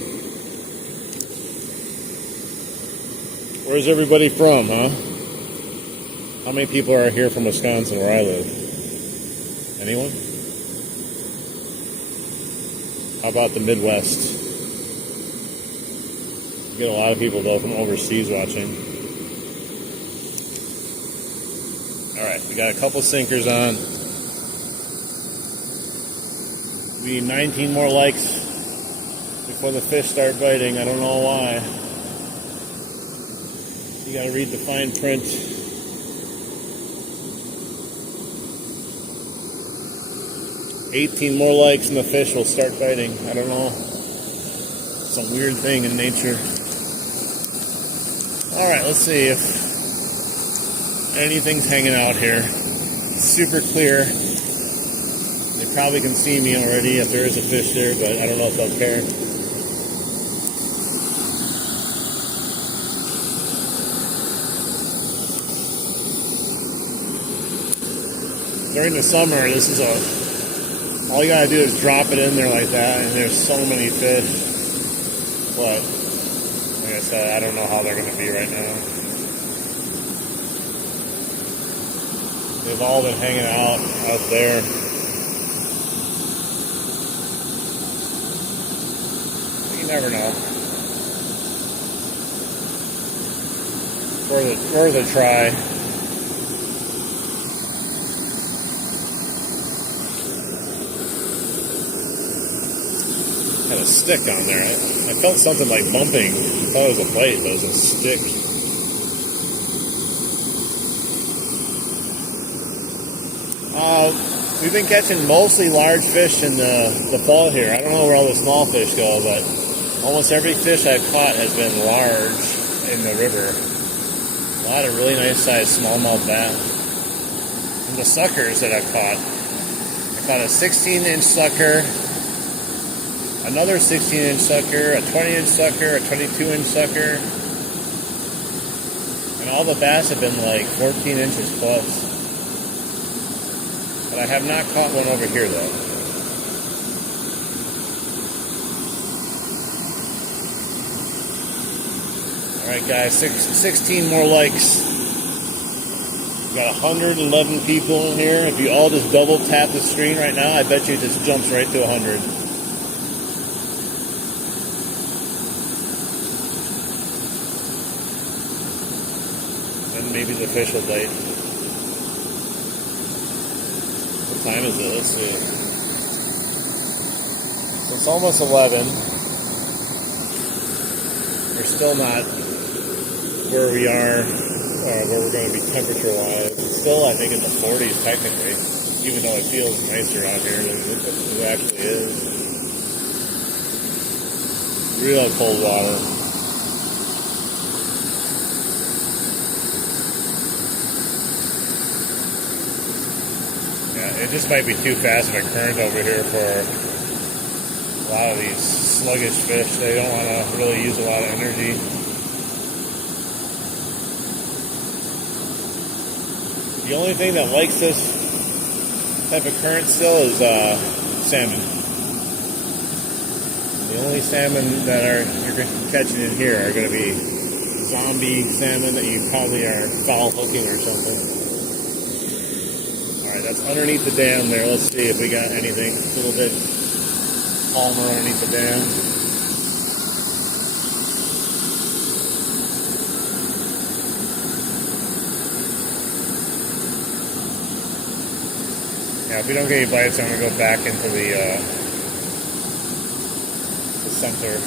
Where's everybody from, huh? How many people are here from Wisconsin where I live? Anyone? How about the Midwest? You get a lot of people though from overseas watching. Alright, we got a couple sinkers on. We need 19 more likes before the fish start biting. I don't know why. You gotta read the fine print. $18 more likes and the fish will start biting. I don't know. It's a weird thing in nature. Alright, let's see if anything's hanging out here. It's super clear. They probably can see me already if there is a fish there, but I don't know if they'll care. During the summer, all you gotta do is drop it in there like that, and there's so many fish. But, like I said, I don't know how they're gonna be right now. They've all been hanging out there. You never know. Worth a try. Had a stick on there. I felt something like bumping. I thought it was a bite, but it was a stick. We've been catching mostly large fish in the fall here. I don't know where all the small fish go, but Almost every fish I've caught has been large in the river. A lot of really nice sized smallmouth bass. And the suckers that I've caught. I caught a 16-inch sucker, another 16-inch sucker, a 20-inch sucker, a 22-inch sucker. And all the bass have been like 14 inches plus. But I have not caught one over here though. Alright guys, 16 more likes. We've got 111 people in here. If you all just double tap the screen right now, I bet you it just jumps right to 100. And maybe the fish will bite. What time is it? Let's see. So it's almost 11. We're still not where we are, where we're going to be temperature-wise. It's still, I think, in the 40s technically, even though it feels nicer out here than it actually is. Real cold water. Yeah, it just might be too fast of a current over here for a lot of these sluggish fish. They don't want to really use a lot of energy. The only thing that likes this type of current still is salmon. The only salmon that you're catching in here are going to be zombie salmon that you probably are foul hooking or something. Alright, that's underneath the dam there. Let's see if we got anything. A little bit calmer underneath the dam. Yeah, if we don't get any bites, I'm going to go back into the center.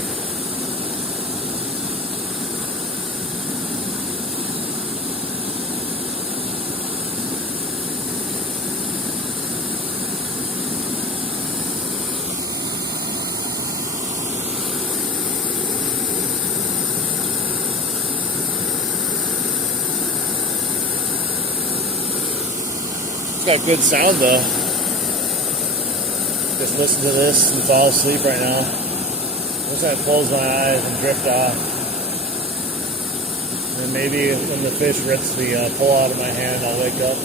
It's got good sound though. Just listen to this and fall asleep right now. Once I close my eyes and drift off. And maybe when the fish rips the pull out of my hand, I'll wake up.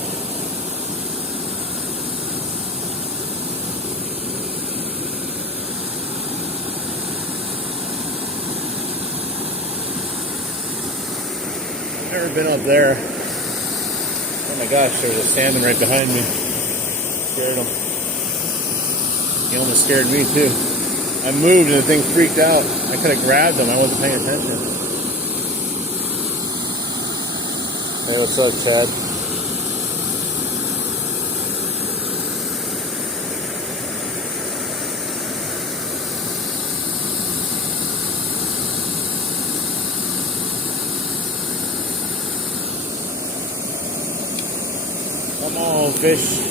I've never been up there. Oh my gosh, there was a salmon right behind me. Scared him. He almost scared me too. I moved and the thing freaked out. I could have grabbed him. I wasn't paying attention. Hey, what's up, Chad? Come on, fish.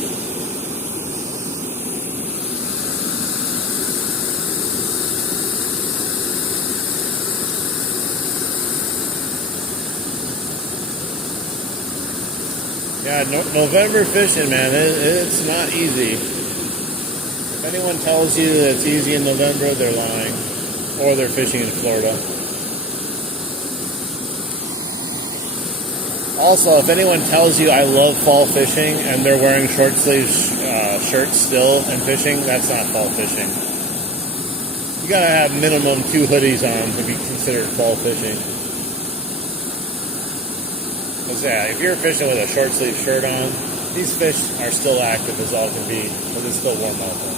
Yeah, November fishing, man, it's not easy. If anyone tells you that it's easy in November, they're lying. Or they're fishing in Florida. Also, if anyone tells you I love fall fishing and they're wearing short sleeve shirts still and fishing, that's not fall fishing. You gotta have minimum 2 hoodies on to be considered fall fishing. Because yeah, if you're fishing with a short sleeve shirt on, these fish are still active as all can be, because it's still warm out there.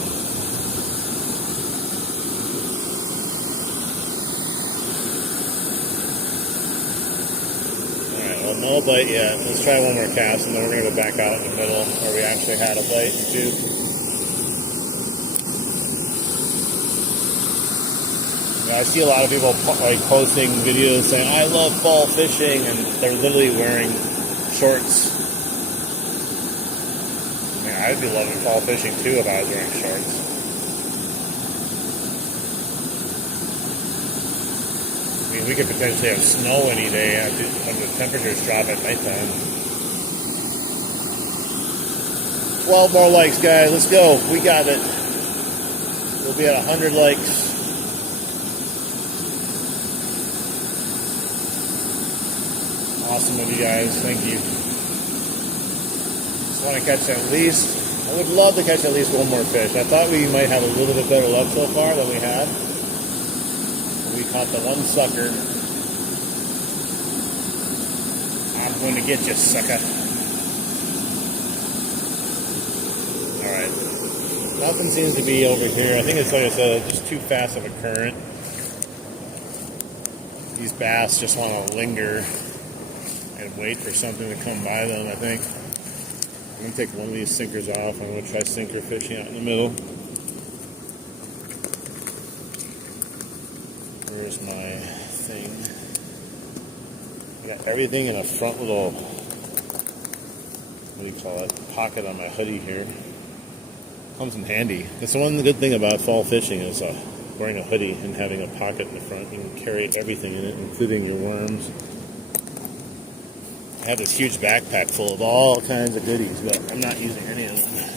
No bite yet. Let's try one more cast and then we're going to go back out in the middle where we actually had a bite or two. I see a lot of people like posting videos saying, I love fall fishing, and they're literally wearing shorts. I mean, I'd be loving fall fishing too if I was wearing shorts. we could potentially have snow any day when the temperatures drop at nighttime. 12 more likes, guys. Let's go. We got it. We'll be at 100 likes. Awesome of you guys. Thank you. Just want to catch at least, I would love to catch at least one more fish. I thought we might have a little bit better luck so far than we had. We caught the one sucker. I'm going to get you, sucker. Alright. Nothing seems to be over here. I think it's, like I said, just too fast of a current. These bass just want to linger and wait for something to come by them, I think. I'm going to take one of these sinkers off. I'm going to try sinker fishing out in the middle. Where's my thing? I got everything in a front little, what do you call it, pocket on my hoodie here. Comes in handy. That's the one good thing about fall fishing is wearing a hoodie and having a pocket in the front. You can carry everything in it, including your worms. I have this huge backpack full of all kinds of goodies, but I'm not using any of them.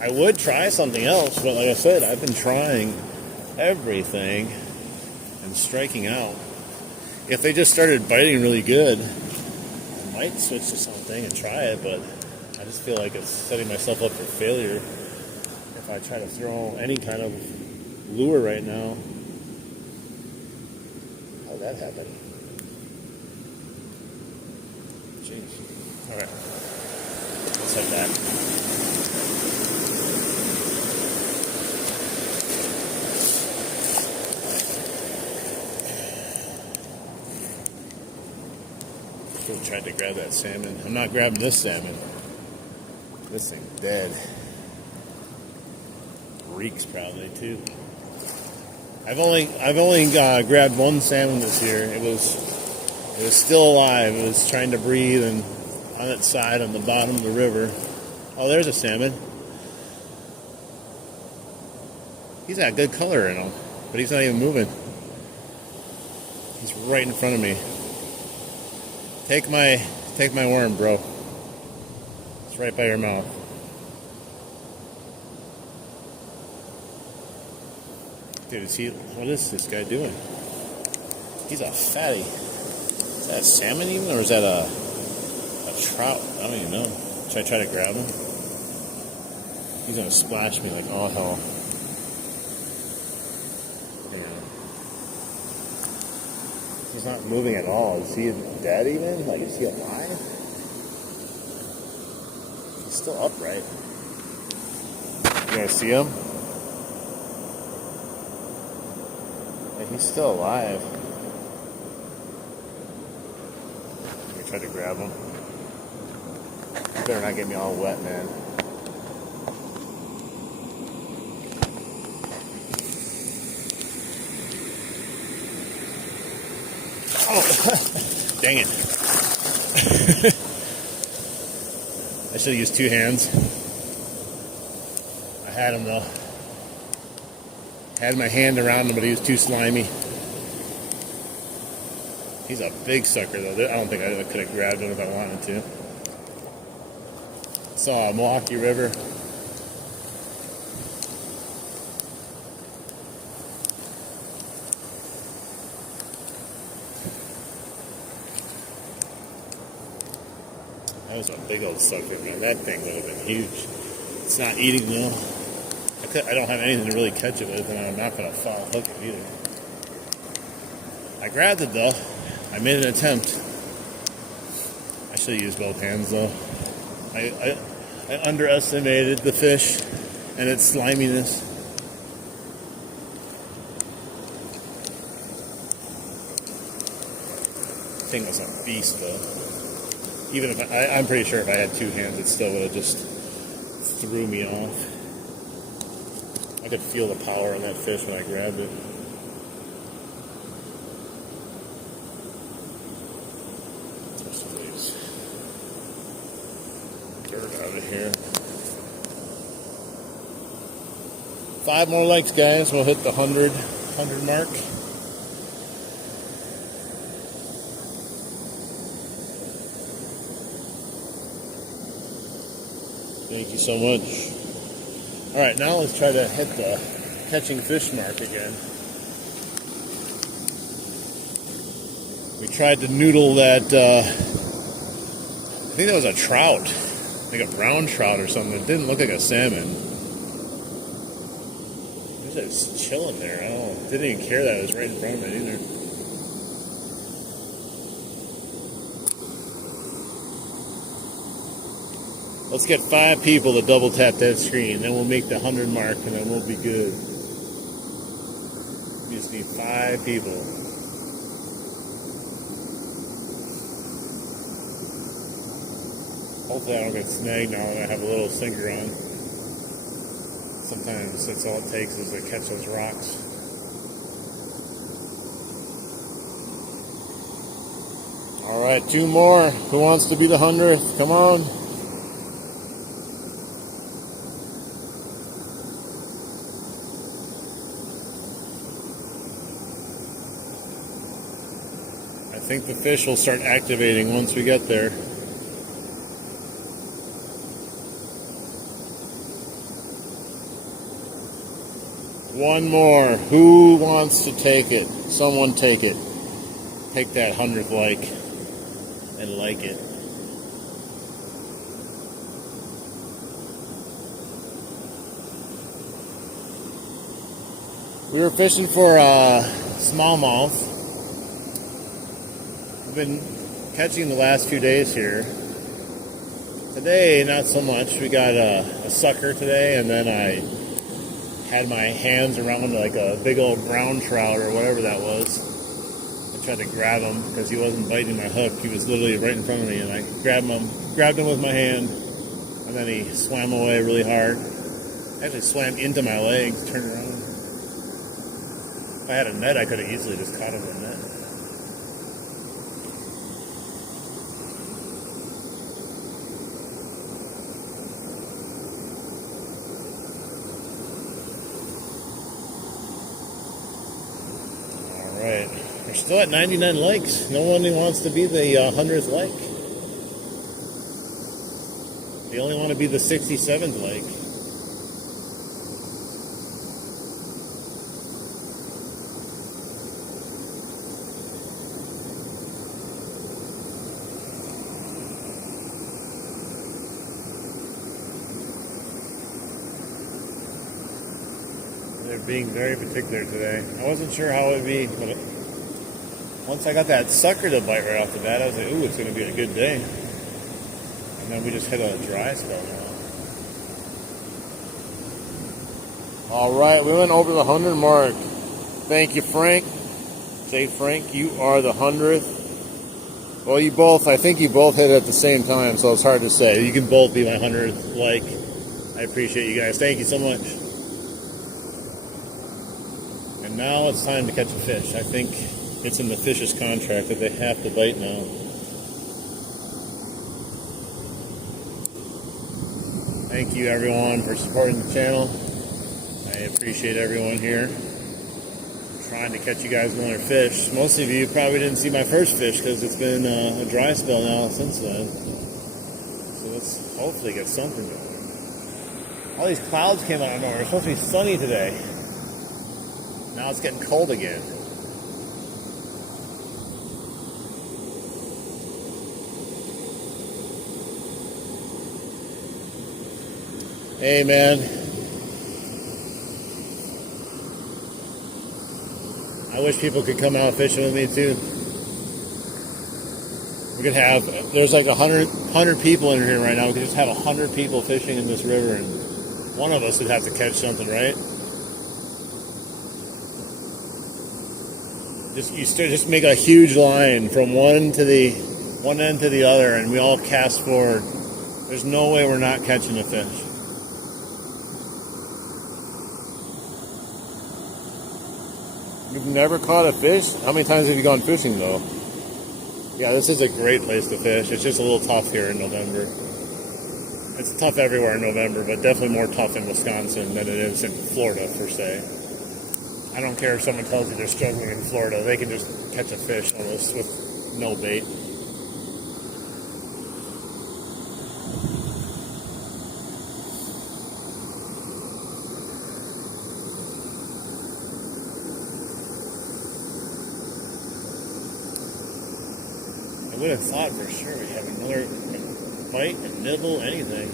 I would try something else, but like I said, I've been trying everything and striking out. If they just started biting really good, I might switch to something and try it, but I just feel like it's setting myself up for failure if I try to throw any kind of lure right now. How'd that happen? Jeez. Alright. Let's head back. Still tried to grab that salmon. I'm not grabbing this salmon. This thing's dead. Reeks probably too. I've only grabbed one salmon this year. It was still alive. It was trying to breathe and on its side on the bottom of the river. Oh, there's a salmon. He's got good color in him, but he's not even moving. He's right in front of me. Take my worm, bro. It's right by your mouth. Dude, what is this guy doing? He's a fatty. Is that a salmon even, or is that a trout? I don't even know. Should I try to grab him? He's gonna splash me like all hell. He's not moving at all. Is he dead even? Like, is he alive? He's still upright. You guys see him? Yeah, he's still alive. Let me try to grab him. You better not get me all wet, man. Oh, dang it. I should have used two hands. I had him though. Had my hand around him, but he was too slimy. He's a big sucker though. I don't think I could have grabbed him if I wanted to. Saw a Milwaukee River. That was a big old sucker, man. That thing would have been huge. It's not eating though. I don't have anything to really catch it with, and I'm not going to fall hook it either. I grabbed it though. I made an attempt. I should have used both hands though. I underestimated the fish and its sliminess. The thing was a beast though. Even if I'm pretty sure if I had two hands, it still would have just threw me off. I could feel the power on that fish when I grabbed it. Just please. Dirt out of here. 5 more likes, guys. We'll hit the 100. 100 mark. Thank you so much. All right, now let's try to hit the catching fish mark again. We tried to noodle that, I think that was a trout, like a brown trout or something. It didn't look like a salmon. It was just chilling there. I don't know. Didn't even care that it was right in front of it either. Let's get 5 people to double tap that screen. Then we'll make the 100 mark and then we'll be good. We just need 5 people. Hopefully I don't get snagged now that I have a little sinker on. Sometimes that's all it takes is to catch those rocks. All right, 2 more. Who wants to be the 100th? Come on. I think the fish will start activating once we get there. One more. Who wants to take it? Someone take it. Take that 100th like and like it. We were fishing for smallmouth. We've been catching the last few days here. Today, not so much. We got a sucker today, and then I had my hands around like a big old brown trout or whatever that was. I tried to grab him because he wasn't biting my hook. He was literally right in front of me, and I grabbed him with my hand, and then he swam away really hard. Actually swam into my legs, turned around. If I had a net, I could have easily just caught him with a net. Alright, we're still at 99 likes. No one wants to be the 100th like. They only want to be the 67th like. They're being very particular today. I wasn't sure how it would be, but once I got that sucker to bite right off the bat, I was like, ooh, it's going to be a good day. And then we just hit a dry spell now. All right, we went over the 100 mark. Thank you, Frank. Say, Frank, you are the 100th. Well, I think you both hit it at the same time, so it's hard to say. You can both be my 100th like. I appreciate you guys. Thank you so much. And now it's time to catch a fish. I think it's in the fish's contract that they have to bite now. Thank you everyone for supporting the channel. I appreciate everyone here. I'm trying to catch you guys another fish. Most of you probably didn't see my first fish because it's been a dry spell now since then. So let's hopefully get something going. All these clouds came out of nowhere. It's supposed to be sunny today. Now it's getting cold again. Hey man, I wish people could come out fishing with me too. We could have, there's like 100 people in here right now. We could just have 100 people fishing in this river and one of us would have to catch something, right? Just make a huge line from one end to the other and we all cast forward. There's no way we're not catching a fish. You've never caught a fish? How many times have you gone fishing though? Yeah, this is a great place to fish. It's just a little tough here in November. It's tough everywhere in November, but definitely more tough in Wisconsin than it is in Florida per se. I don't care if someone tells you they're struggling in Florida. They can just catch a fish almost with no bait. I would have thought for sure we'd have another bite, a nibble, anything.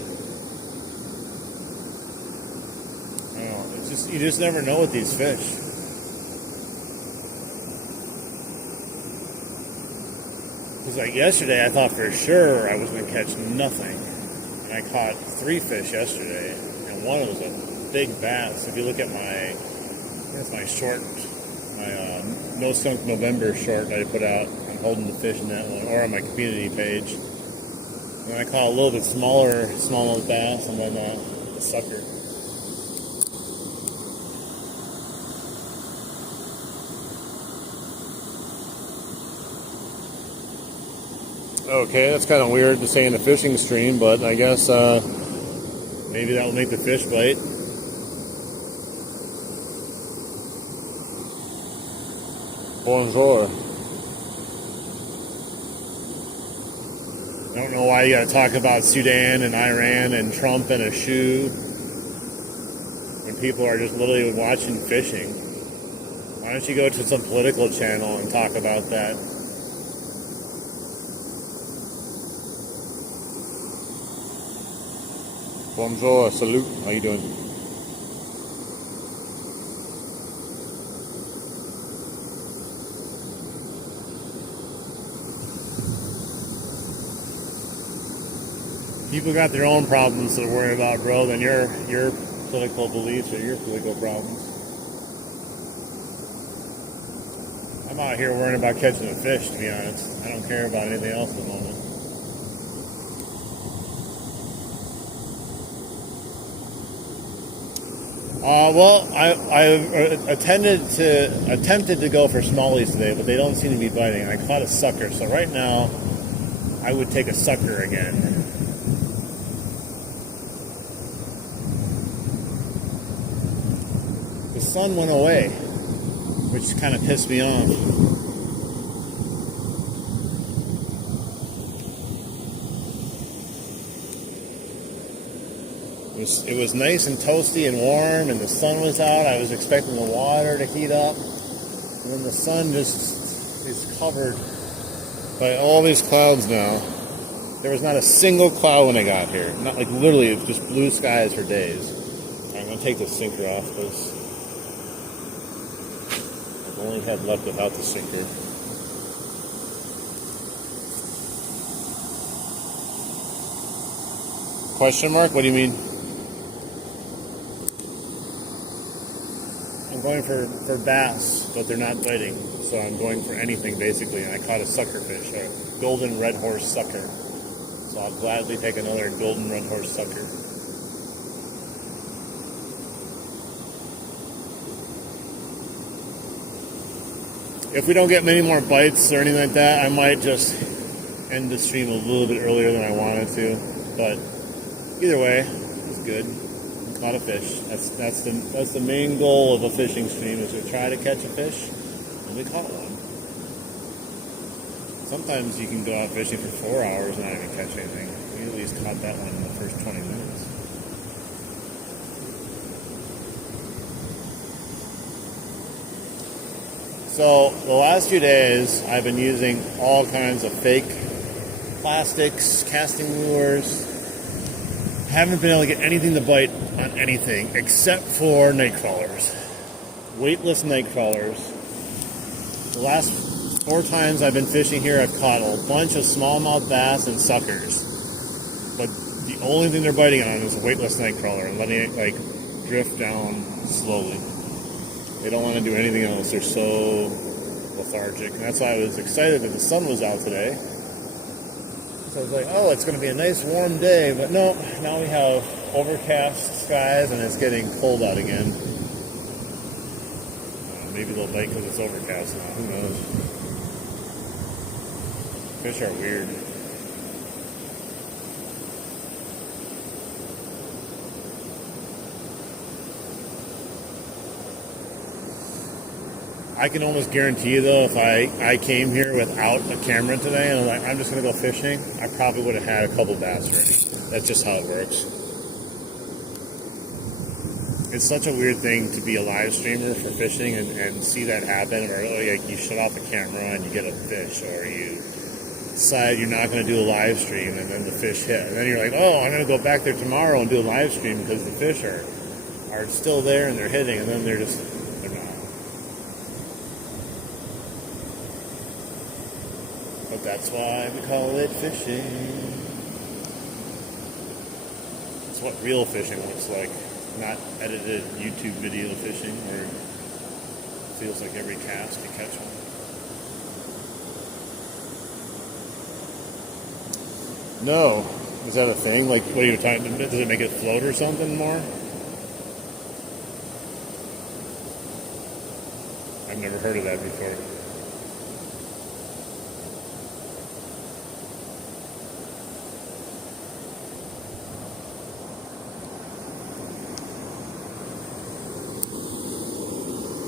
I don't know. It's just, you just never know with these fish. Because like yesterday, I thought for sure I was going to catch nothing. And I caught 3 fish yesterday. And one was a big bass. If you look at my, that's my short, my No Skunk November short that I put out. I'm holding the fish in that one. Or on my community page. And I caught a little bit smaller smallmouth bass and then a sucker. Okay, that's kind of weird to say in a fishing stream, but I guess maybe that will make the fish bite. Bonjour. I don't know why you got to talk about Sudan and Iran and Trump and a shoe when people are just literally watching fishing. Why don't you go to some political channel and talk about that? Bonjour, salute. How you doing? People got their own problems to worry about, bro, than your political beliefs or your political problems. I'm out here worrying about catching a fish, to be honest. I don't care about anything else at the moment. Well, I attempted to go for smallies today, but they don't seem to be biting. I caught a sucker, so right now I would take a sucker again. The sun went away, which kind of pissed me off. It was nice and toasty and warm, and the sun was out. I was expecting the water to heat up, and then the sun just is covered by all these clouds now. There was not a single cloud when I got here. Not like literally, it was just blue skies for days. I'm going to take the sinker off because I've only had luck without the sinker. Question mark? What do you mean? I'm going for bass, but they're not biting. So I'm going for anything basically. And I caught a sucker fish, a golden red horse sucker. So I'll gladly take another golden red horse sucker. If we don't get many more bites or anything like that, I might just end the stream a little bit earlier than I wanted to. But either way, it's good. We caught a fish. That's the main goal of a fishing stream, is to try to catch a fish, and we caught one. Sometimes you can go out fishing for 4 hours and not even catch anything. We at least caught that one in the first 20 minutes. So the last few days, I've been using all kinds of fake plastics, casting lures. Haven't been able to get anything to bite on anything except for night crawlers. Weightless night crawlers. The last 4 times I've been fishing here, I've caught a bunch of smallmouth bass and suckers. But the only thing they're biting on is a weightless night crawler and letting it like drift down slowly. They don't want to do anything else. They're so lethargic. And that's why I was excited that the sun was out today. So I was like, oh, it's going to be a nice warm day. But no, now we have overcast skies and it's getting cold out again. Maybe they'll bite because it's overcast now. Who knows? Fish are weird. I can almost guarantee you, though, if I came here without a camera today and I'm just going to go fishing, I probably would have had a couple bass ready. That's just how it works. It's such a weird thing to be a live streamer for fishing and see that happen, or like you shut off the camera and you get a fish, or you decide you're not going to do a live stream and then the fish hit. And then you're like, oh, I'm going to go back there tomorrow and do a live stream because the fish are still there and they're hitting, and then they're not. But that's why we call it fishing. It's what real fishing looks like, not edited YouTube video fishing where it feels like every cast you catch one. No. Is that a thing? Like, what are you talking about? Does it make it float or something more? I've never heard of that before.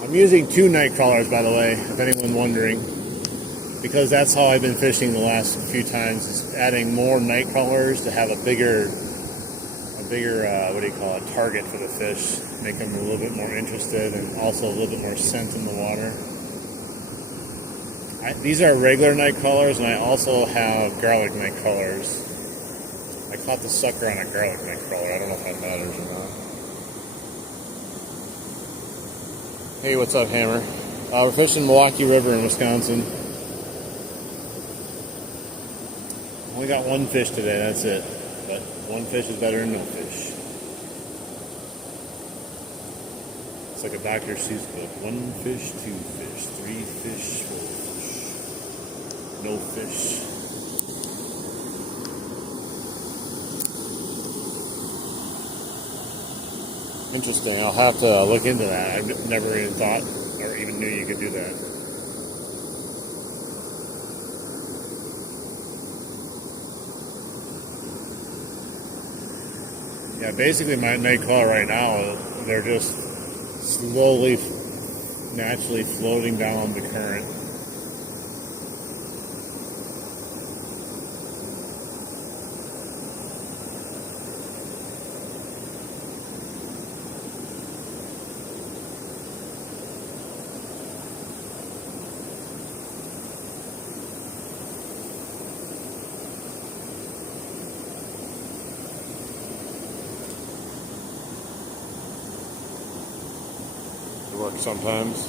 I'm using 2 night crawlers, by the way, if anyone's wondering, because that's how I've been fishing the last few times, is adding more night crawlers to have a bigger target for the fish, make them a little bit more interested, and also a little bit more scent in the water. These are regular night crawlers, and I also have garlic night crawlers. I caught the sucker on a garlic night crawler. I don't know if that matters or not. Hey, what's up, Hammer? We're fishing Milwaukee River in Wisconsin. Only got 1 fish today, that's it. But 1 fish is better than no fish. It's like a Dr. Seuss book. 1 fish, 2 fish, 3 fish, 4 fish. No fish. Interesting. I'll have to look into that. I've never even thought or even knew you could do that. Yeah, basically my night crawler right now, they're just slowly, naturally floating down the current. Works sometimes.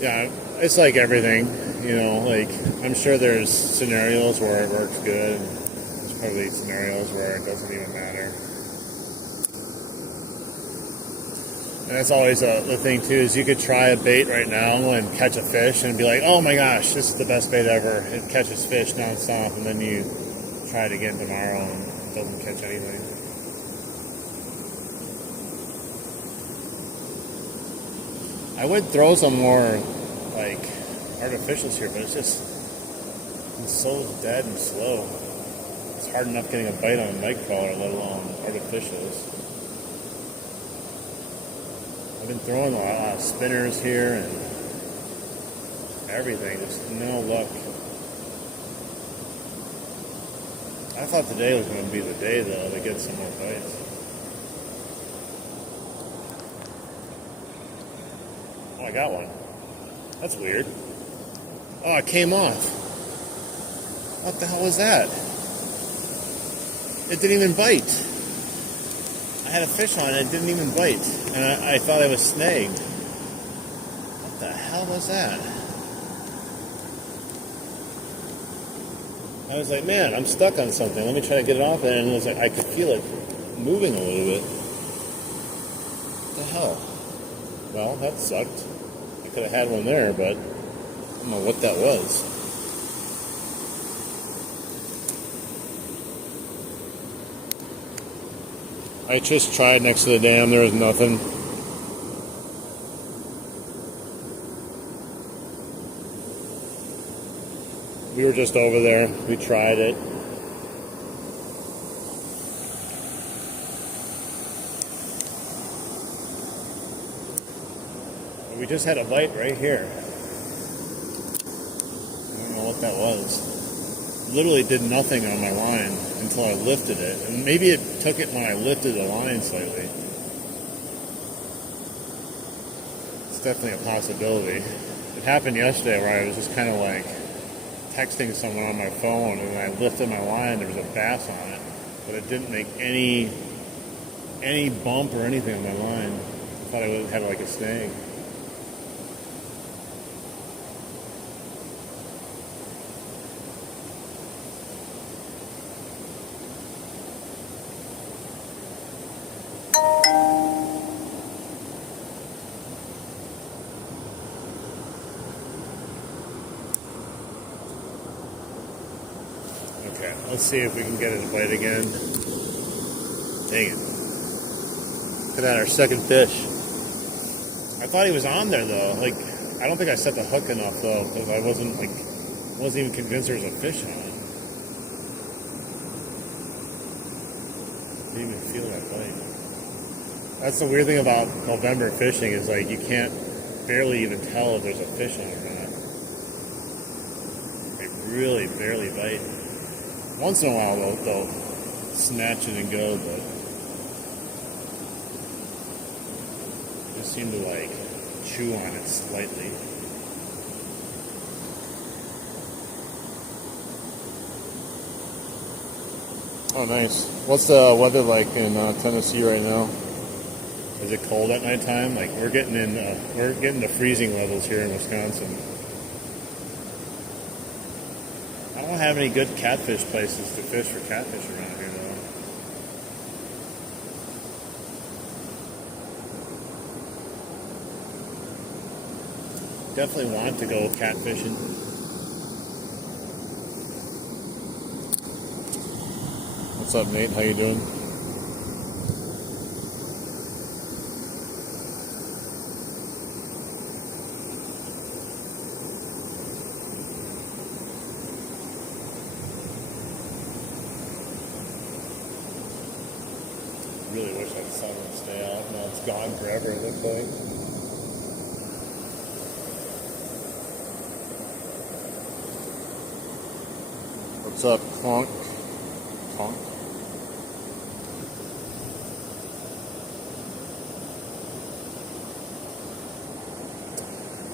Yeah, it's like everything, like I'm sure there's scenarios where it works good, and there's probably scenarios where it doesn't even matter. And that's always the thing too, is you could try a bait right now and catch a fish and be like, oh my gosh, this is the best bait ever. It catches fish nonstop, and then you try it again tomorrow and it doesn't catch anything. I would throw some more, like, artificials here, but it's so dead and slow. It's hard enough getting a bite on a night crawler, let alone artificials. I've been throwing a lot of spinners here and everything, just no luck. I thought today was going to be the day, though, to get some more bites. I got one. That's weird. Oh, it came off. What the hell was that? It didn't even bite. I had a fish on it, it didn't even bite. And I thought I was snagged. What the hell was that? I was like, man, I'm stuck on something. Let me try to get it off there. And it was like, I could feel it moving a little bit. What the hell? Well, that sucked. I could have had one there, but I don't know what that was. I just tried next to the dam. There was nothing. We were just over there. We tried it. We just had a bite right here. I don't know what that was. Literally did nothing on my line until I lifted it. And maybe it took it when I lifted the line slightly. It's definitely a possibility. It happened yesterday where I was just kind of like texting someone on my phone, and I lifted my line, there was a bass on it, but it didn't make any bump or anything on my line. I thought I would have had like a snag. Okay, let's see if we can get it to bite again. Dang it. Look at that, our second fish. I thought he was on there though. Like, I don't think I set the hook enough though, because I wasn't even convinced there was a fish on it. Didn't even feel that bite. That's the weird thing about November fishing is like you can't barely even tell if there's a fish on it or not. They really barely bite. Once in a while they'll snatch it and go, but they just seem to like chew on it slightly. Oh, nice. What's the weather like in Tennessee right now? Is it cold at nighttime? Like we're getting to freezing levels here in Wisconsin. I don't have any good catfish places to fish for catfish around here, though. Definitely want to go catfishing. What's up, Nate? How you doing? Really wish that sun would stay out. Now it's gone forever, it looks like. What's up, Clonk? Clonk?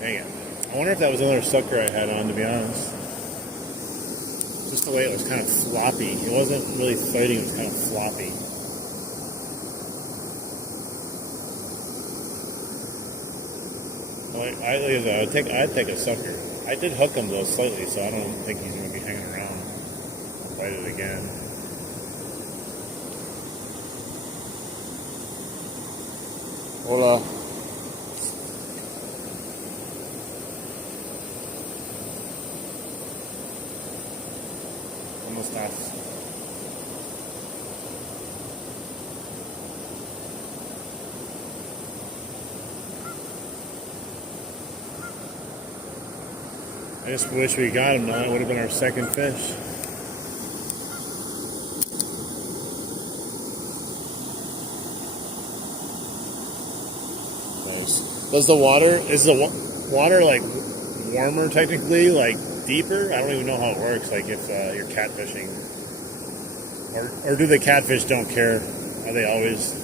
Dang it. I wonder if that was another sucker I had on, to be honest. Just the way it was kind of floppy. It wasn't really fighting, it was kind of floppy. I'd take a sucker. I did hook him though slightly, so I don't think he's going to be hanging around. I'll bite it again. Hola. ¿Cómo estás? I just wish we got him now. It would have been our second fish. Nice. Is the water like warmer technically, like deeper? I don't even know how it works. Like if you're catfishing, or do the catfish don't care? Are they always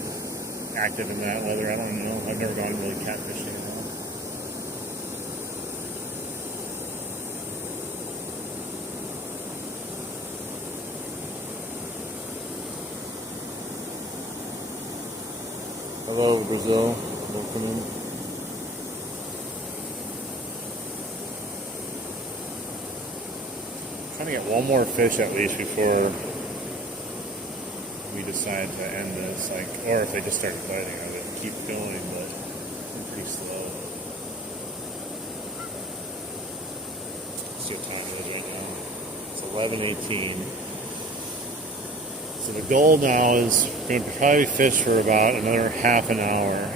active in that weather? I don't know. I've never gone really catfishing. Hello, Brazil. Welcome in. Trying to get one more fish at least before we decide to end this. Or if they just start biting, I would keep going, but I'm pretty slow. Let's see what time it is right now. It's 11:18. So the goal now is going to probably fish for about another half an hour.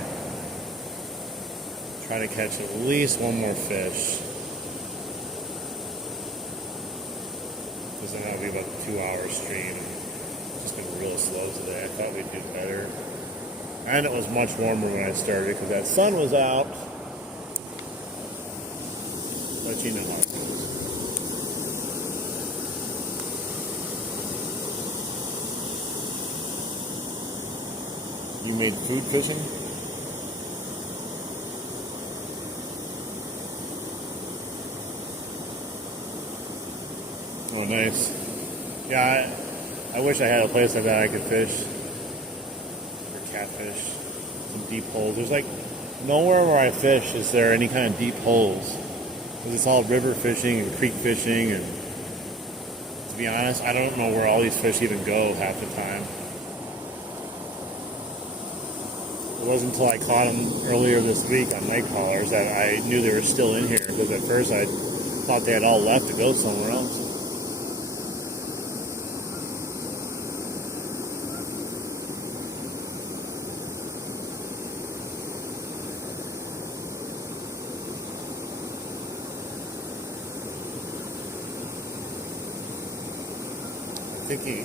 Try to catch at least one more fish. Because then that'll be about a 2-hour stream. It's just been real slow today. I thought we'd do better. And it was much warmer when I started because that sun was out. let you know how it goes. You made food fishing? Oh, nice. Yeah, I wish I had a place like that I could fish for catfish, some deep holes. There's like nowhere where I fish is there any kind of deep holes, because it's all river fishing and creek fishing, and to be honest, I don't know where all these fish even go half the time. It wasn't until I caught them earlier this week on night crawlers that I knew they were still in here, because at first I thought they had all left to go somewhere else.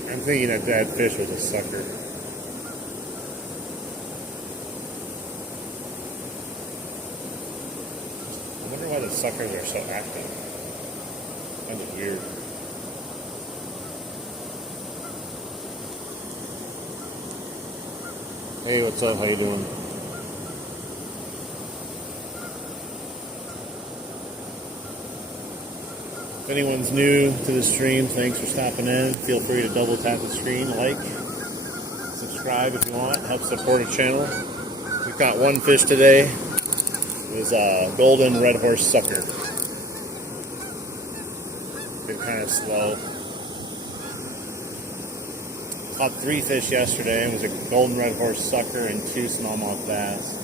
I'm thinking that fish was a sucker. I wonder why the suckers are so active. Kind of weird. Hey, what's up? How you doing? If anyone's new to the stream, thanks for stopping in. Feel free to double tap the screen, like, subscribe if you want, help support a channel. We caught one fish today. It was a golden red horse sucker. Been kind of slow. Caught 3 fish yesterday. It was a golden red horse sucker and 2 smallmouth bass.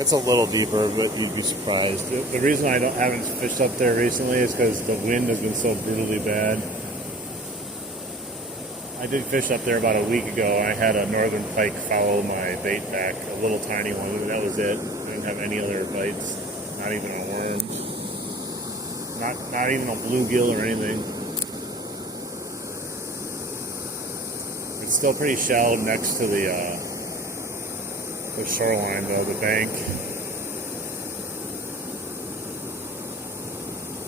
It's a little deeper, but you'd be surprised. The reason I haven't fished up there recently is because the wind has been so brutally bad. I did fish up there about a week ago. I had a northern pike follow my bait back, a little tiny one, and that was it. I didn't have any other bites, not even a worm, not even a bluegill or anything. It's still pretty shallow next to the shoreline, though, the bank.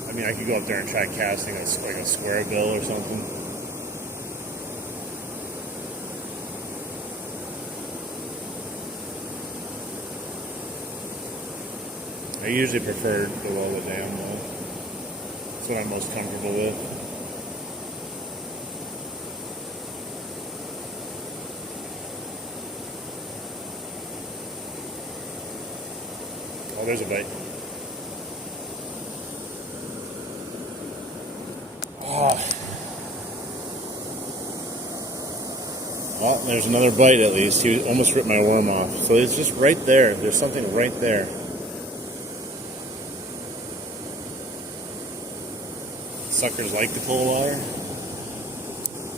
I mean, I could go up there and try casting like a square bill or something. I usually prefer below the dam, though. That's what I'm most comfortable with. Oh, there's a bite. Oh. Well, there's another bite at least. He almost ripped my worm off. So it's just right there. There's something right there. Suckers like the cold water.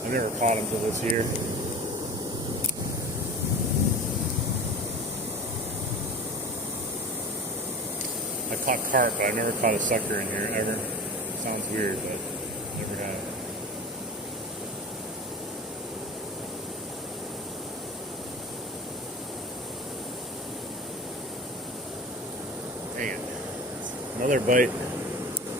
I've never caught them till this year. I caught carp, but I've never caught a sucker in here, ever. Sounds weird, but never have. Dang it. Another bite.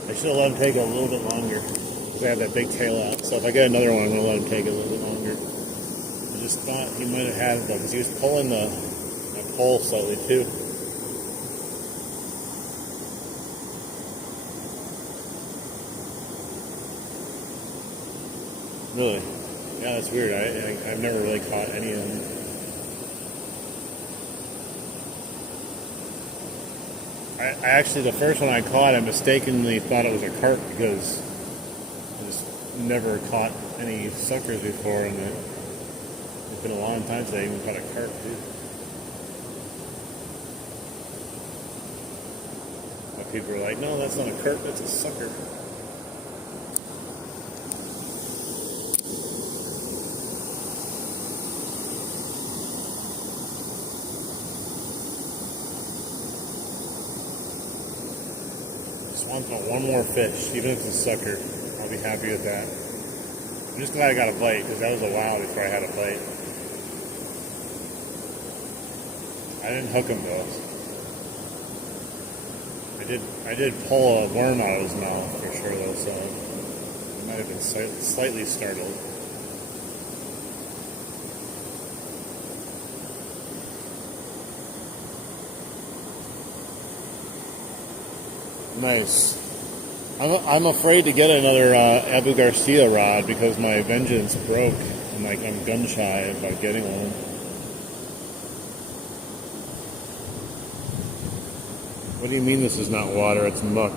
I should have let him take a little bit longer, because I have that big tail out. So if I get another one, I'm going to let him take a little bit longer. I just thought he might have had it, though, because he was pulling my pole slightly, too. Really? Yeah, that's weird. I've never really caught any of them. I actually, the first one I caught, I mistakenly thought it was a carp, because I just never caught any suckers before, and it's been a long time since I even caught a carp, too. But people are like, no, that's not a carp, that's a sucker. want one more fish, even if it's a sucker. I'll be happy with that. I'm just glad I got a bite, because that was a while before I had a bite. I didn't hook him though. I did pull a worm out of his mouth for sure though, so I might have been slightly startled. Nice. I'm afraid to get another Abu Garcia rod because my Vengeance broke and I'm gun shy about getting one. What do you mean this is not water? It's muck.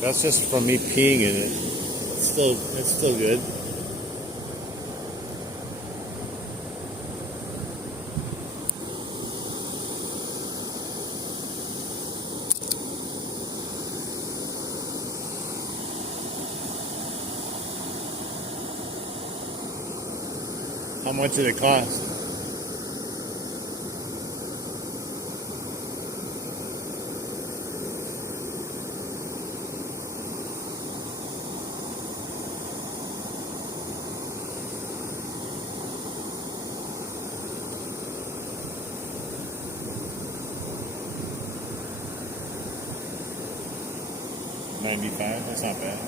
That's just from me peeing in it. It's still good. How much did it cost? $95. That's not bad.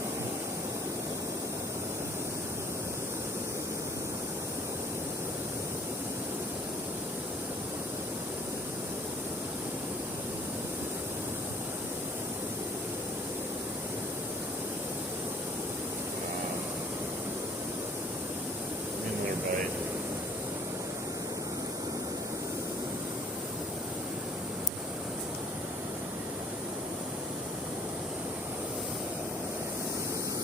Bite.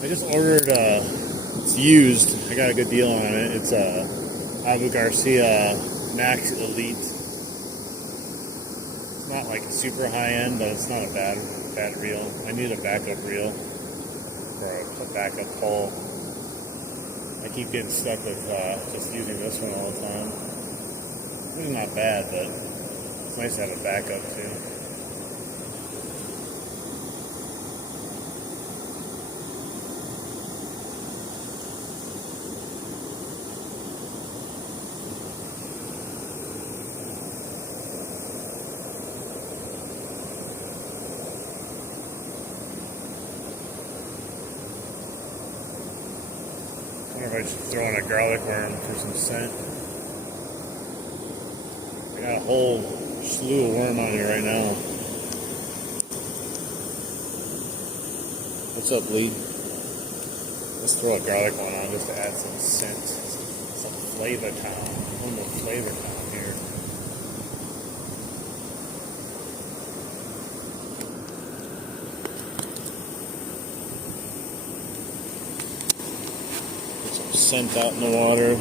I just ordered, it's used, I got a good deal on it. It's a Abu Garcia Max Elite. It's not like super high end, but it's not a bad reel. I need a backup reel for a backup pole. I keep getting stuck with just using this one all the time. It's not bad, but it's nice to have a backup too. I wonder if I should throw in a garlic worm for some scent. I got a whole slew of worm on here right now. What's up, Lee? Let's throw a garlic one on just to add some scent, some flavor town. A little flavor town here. Scent out in the water.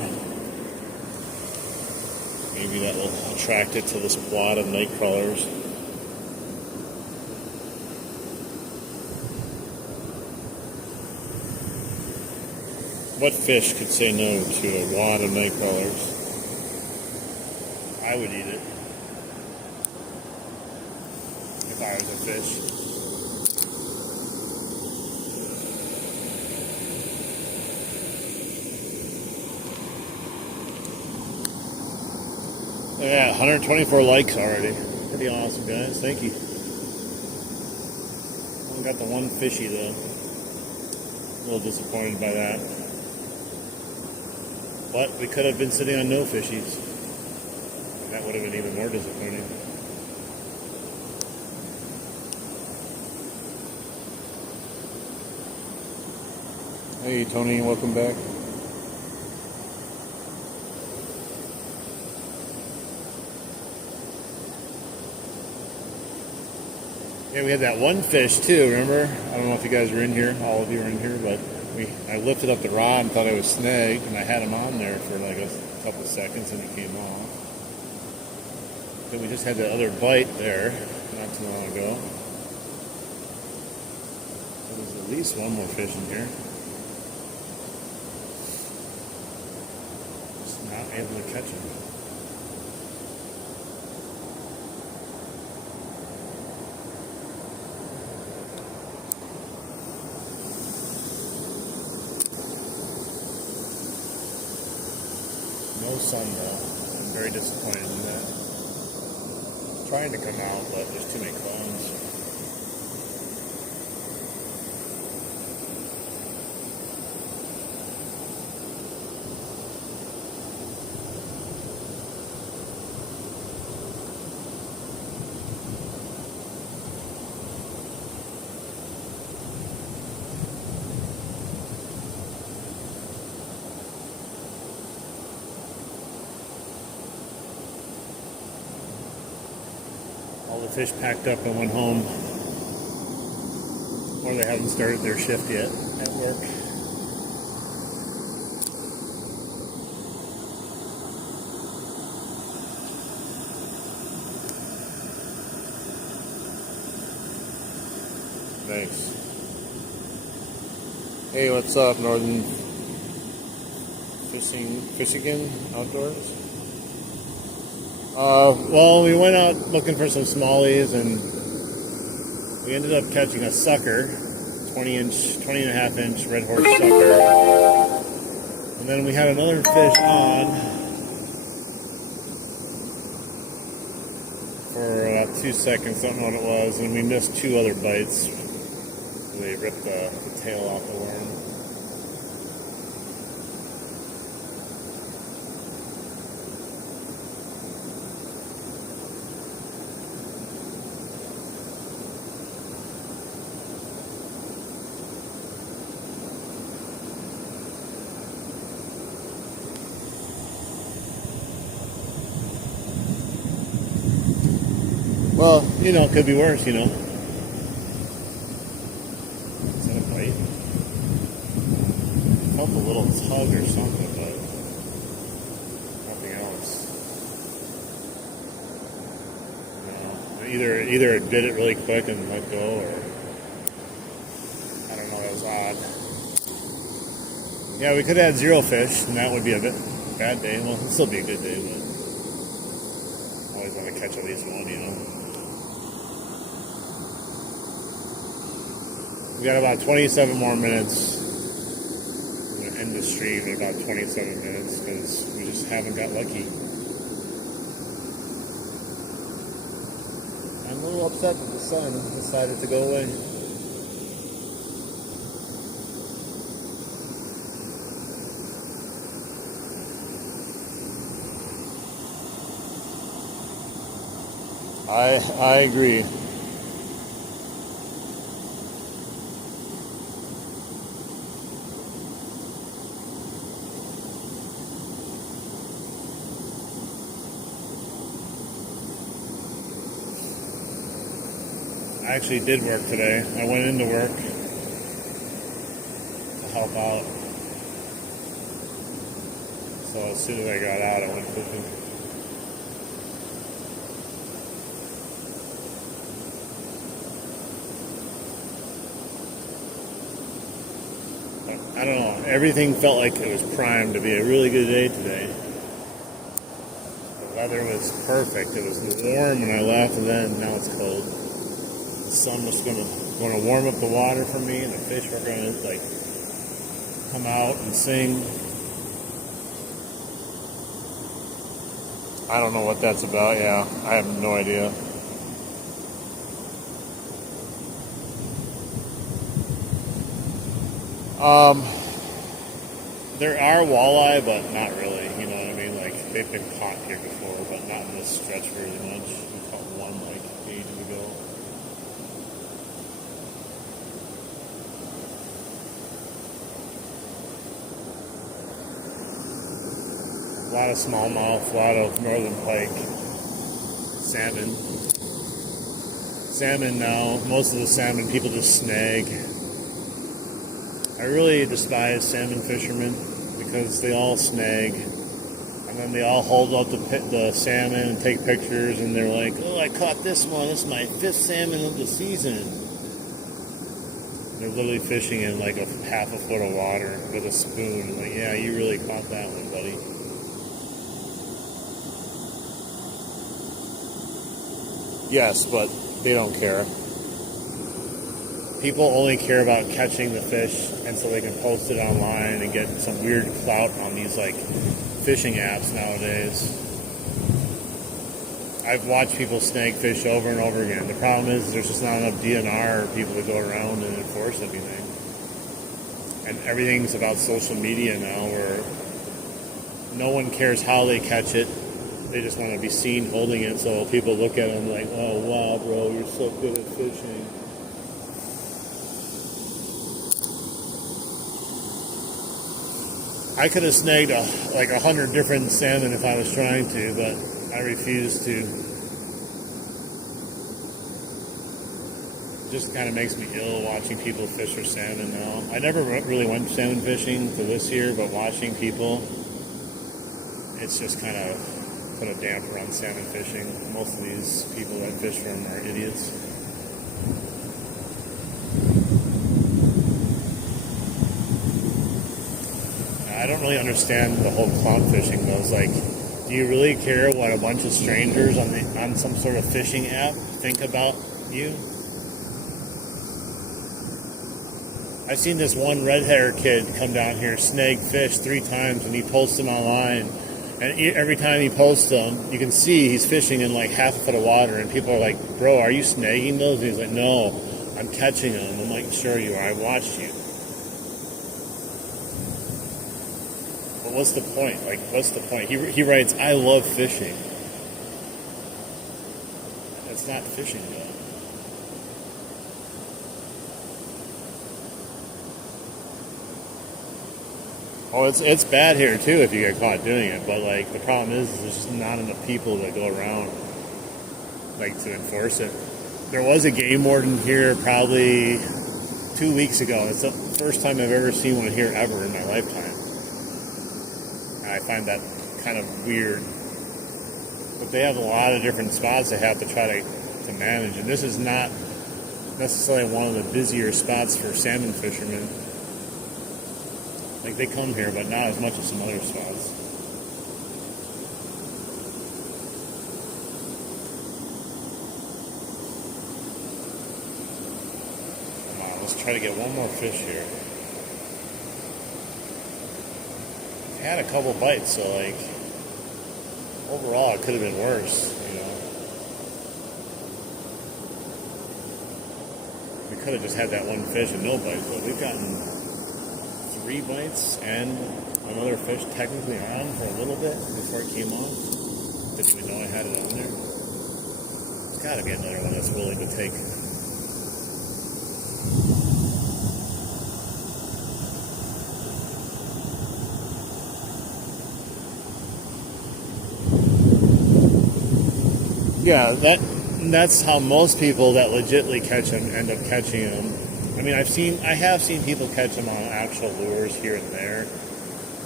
Maybe that will attract it to this wad of night crawlers. What fish could say no to a wad of night crawlers? I would eat it if I was a fish. Yeah, 124 likes already. Pretty awesome, guys. Thank you. Only got the one fishy, though. A little disappointed by that. But we could have been sitting on no fishies. That would have been even more disappointing. Hey, Tony, welcome back. Yeah, we had that one fish too, remember? I don't know if you guys were in here, all of you were in here, but I lifted up the rod and thought I was snagged, and I had him on there for like a couple seconds and he came off. Then we just had that other bite there not too long ago. There's at least one more fish in here. Just not able to catch him. sun though. I'm very disappointed in that. Trying to come out, but there's too many clouds. All the fish packed up and went home. Or they haven't started their shift yet at work. Nice. Hey, what's up, Northern Fishing Outdoors? Well, we went out looking for some smallies, and we ended up catching a sucker, 20 and a half inch red horse sucker. And then we had another fish on for about 2 seconds, don't know what it was, and we missed 2 other bites. They ripped the tail off the worm. Well, you know, it could be worse, you know. Is that a bite? Felt a little tug or something, but nothing else. No. Either it did it really quick and let go, or I don't know, that was odd. Yeah, we could have had 0 fish, and that would be a bad day. Well, it'd still be a good day, but I always want to catch at least one, you know. We got about 27 more minutes. I'm going to end the stream in about 27 minutes because we just haven't got lucky. I'm a little upset that the sun decided to go away. I agree. I actually did work today. I went into work to help out. So as soon as I got out, I went fishing. I don't know. Everything felt like it was primed to be a really good day today. The weather was perfect. It was warm when I left, and then now it's cold. The sun was going to warm up the water for me, and the fish were going to like come out and sing. I don't know what that's about. Yeah, I have no idea. There are walleye, but not really. You know what I mean? Like they've been caught here before, but not in this stretch very much. We caught one like ages ago. A lot of smallmouth, a lot of northern pike, salmon. Salmon now, most of the salmon people just snag. I really despise salmon fishermen because they all snag. And then they all hold up the salmon and take pictures, and they're like, oh, I caught this one. This is my 5th salmon of the season. They're literally fishing in like a half a foot of water with a spoon. I'm like, yeah, you really caught that one, buddy. Yes, but they don't care. People only care about catching the fish, and so they can post it online and get some weird clout on these like fishing apps nowadays. I've watched people snag fish over and over again. The problem is there's just not enough DNR people to go around and enforce everything. And everything's about social media now, where no one cares how they catch it. They just want to be seen holding it, so people look at them like, oh wow bro, you're so good at fishing. I could have snagged like 100 different salmon if I was trying to, but I refuse to. It just kind of makes me ill watching people fish for salmon now. I never really went salmon fishing till this year, but watching people, it's just kind of put a damper on salmon fishing. Most of these people that fish for them are idiots. I don't really understand the whole clout fishing though. It's like, do you really care what a bunch of strangers on some sort of fishing app think about you? I've seen this one red-haired kid come down here, snag fish 3 times, and he posts them online. And every time he posts them, you can see he's fishing in like half a foot of water, and people are like, bro, are you snagging those? And he's like, no, I'm catching them. I'm like, sure you are. I watched you. But what's the point? Like, what's the point? He writes, I love fishing. That's not fishing, though. Oh, it's bad here too if you get caught doing it. But like the problem is there's just not enough people that go around like to enforce it. There was a game warden here probably 2 weeks ago. It's the first time I've ever seen one here ever in my lifetime. And I find that kind of weird. But they have a lot of different spots they have to try to manage, and this is not necessarily one of the busier spots for salmon fishermen. Like, they come here, but not as much as some other spots. Come on, let's try to get one more fish here. I had a couple bites, so, like, overall it could have been worse, you know. We could have just had that one fish and no bites, but we've gotten 3 bites and another fish technically on for a little bit before it came off. Didn't even know I had it on there. There's got to be another one that's willing to take. Yeah, that's how most people that legitimately catch them end up catching them. I mean, I have seen people catch them on actual lures here and there,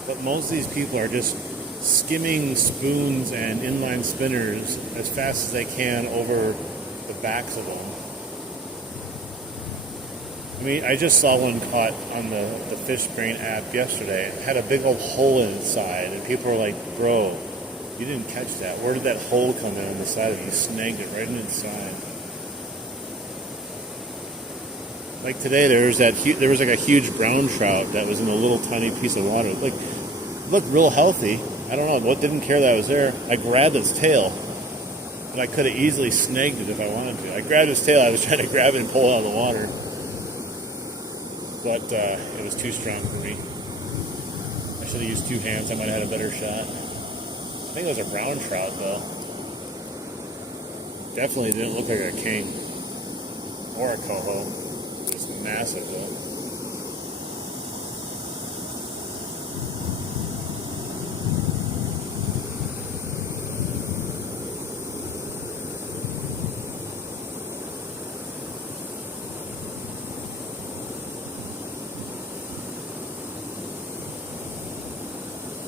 but most of these people are just skimming spoons and inline spinners as fast as they can over the backs of them. I mean, I just saw one caught on the Fish Brain app yesterday. It had a big old hole inside, and people were like, bro, you didn't catch that. Where did that hole come in on the side of it? You snagged it right inside. Like today, there was like a huge brown trout that was in a little tiny piece of water. Like, it looked real healthy. I don't know what didn't care that I was there. I grabbed its tail, but I could have easily snagged it if I wanted to. I grabbed its tail. I was trying to grab it and pull it out of the water, but it was too strong for me. I should have used 2 hands. I might have had a better shot. I think it was a brown trout, though. Definitely didn't look like a king or a coho. Massive though.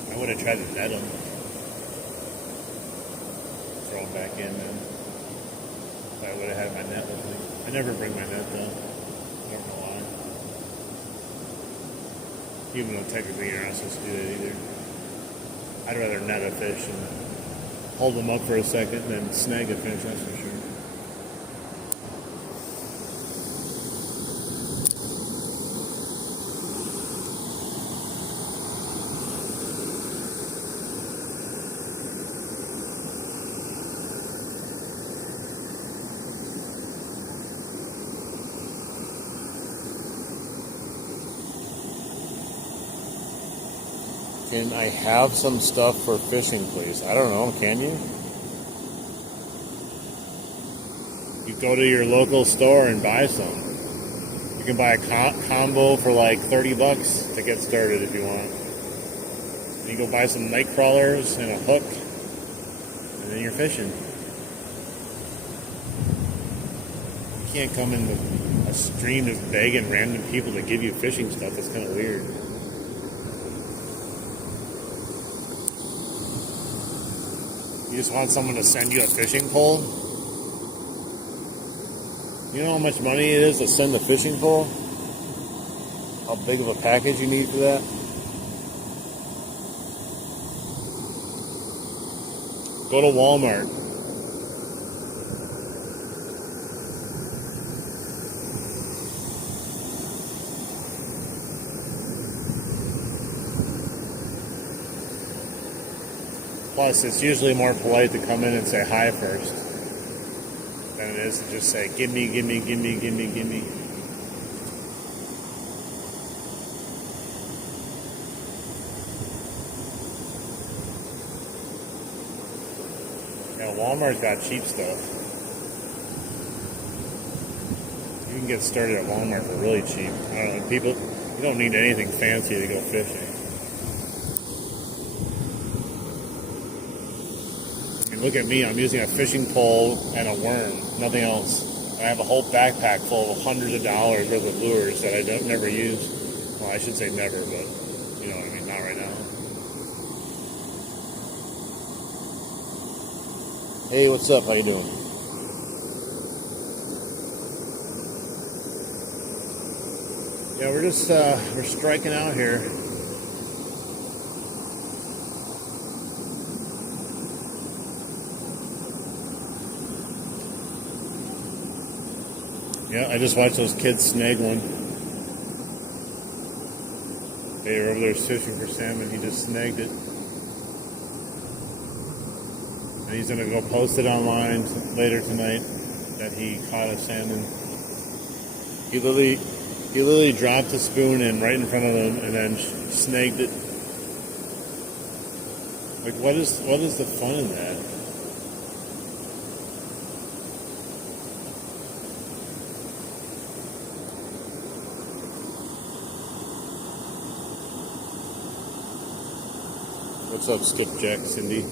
I would have tried to net him. Throw him back in then. If I would have had my net with me. I never bring my net though. I don't know why. Even though technically you're not supposed to do that either. I'd rather net a fish and hold them up for a second than snag a fish, that's for sure. Can I have some stuff for fishing, please? I don't know. Can you? You go to your local store and buy some. You can buy a combo for like $30 to get started if you want. And you go buy some night crawlers and a hook, and then you're fishing. You can't come in with a stream of begging random people to give you fishing stuff. That's kind of weird. You just want someone to send you a fishing pole? You know how much money it is to send a fishing pole? How big of a package you need for that? Go to Walmart. Plus, it's usually more polite to come in and say hi first than it is to just say, gimme, gimme, gimme, gimme, gimme. Yeah, Walmart's got cheap stuff. You can get started at Walmart for really cheap. I don't know, people, you don't need anything fancy to go fishing. Look at me, I'm using a fishing pole and a worm, nothing else. I have a whole backpack full of hundreds of dollars worth of lures that I never use. Well, I should say never, but you know what I mean, not right now. Hey, what's up? How you doing? Yeah, we're just, we're striking out here. Yeah, I just watched those kids snag one. They were over there fishing for salmon. He just snagged it. And he's going to go post it online later tonight that he caught a salmon. He literally dropped the spoon in right in front of him and then snagged it. Like, what is the fun in that? What's up, Skipjack, Cindy?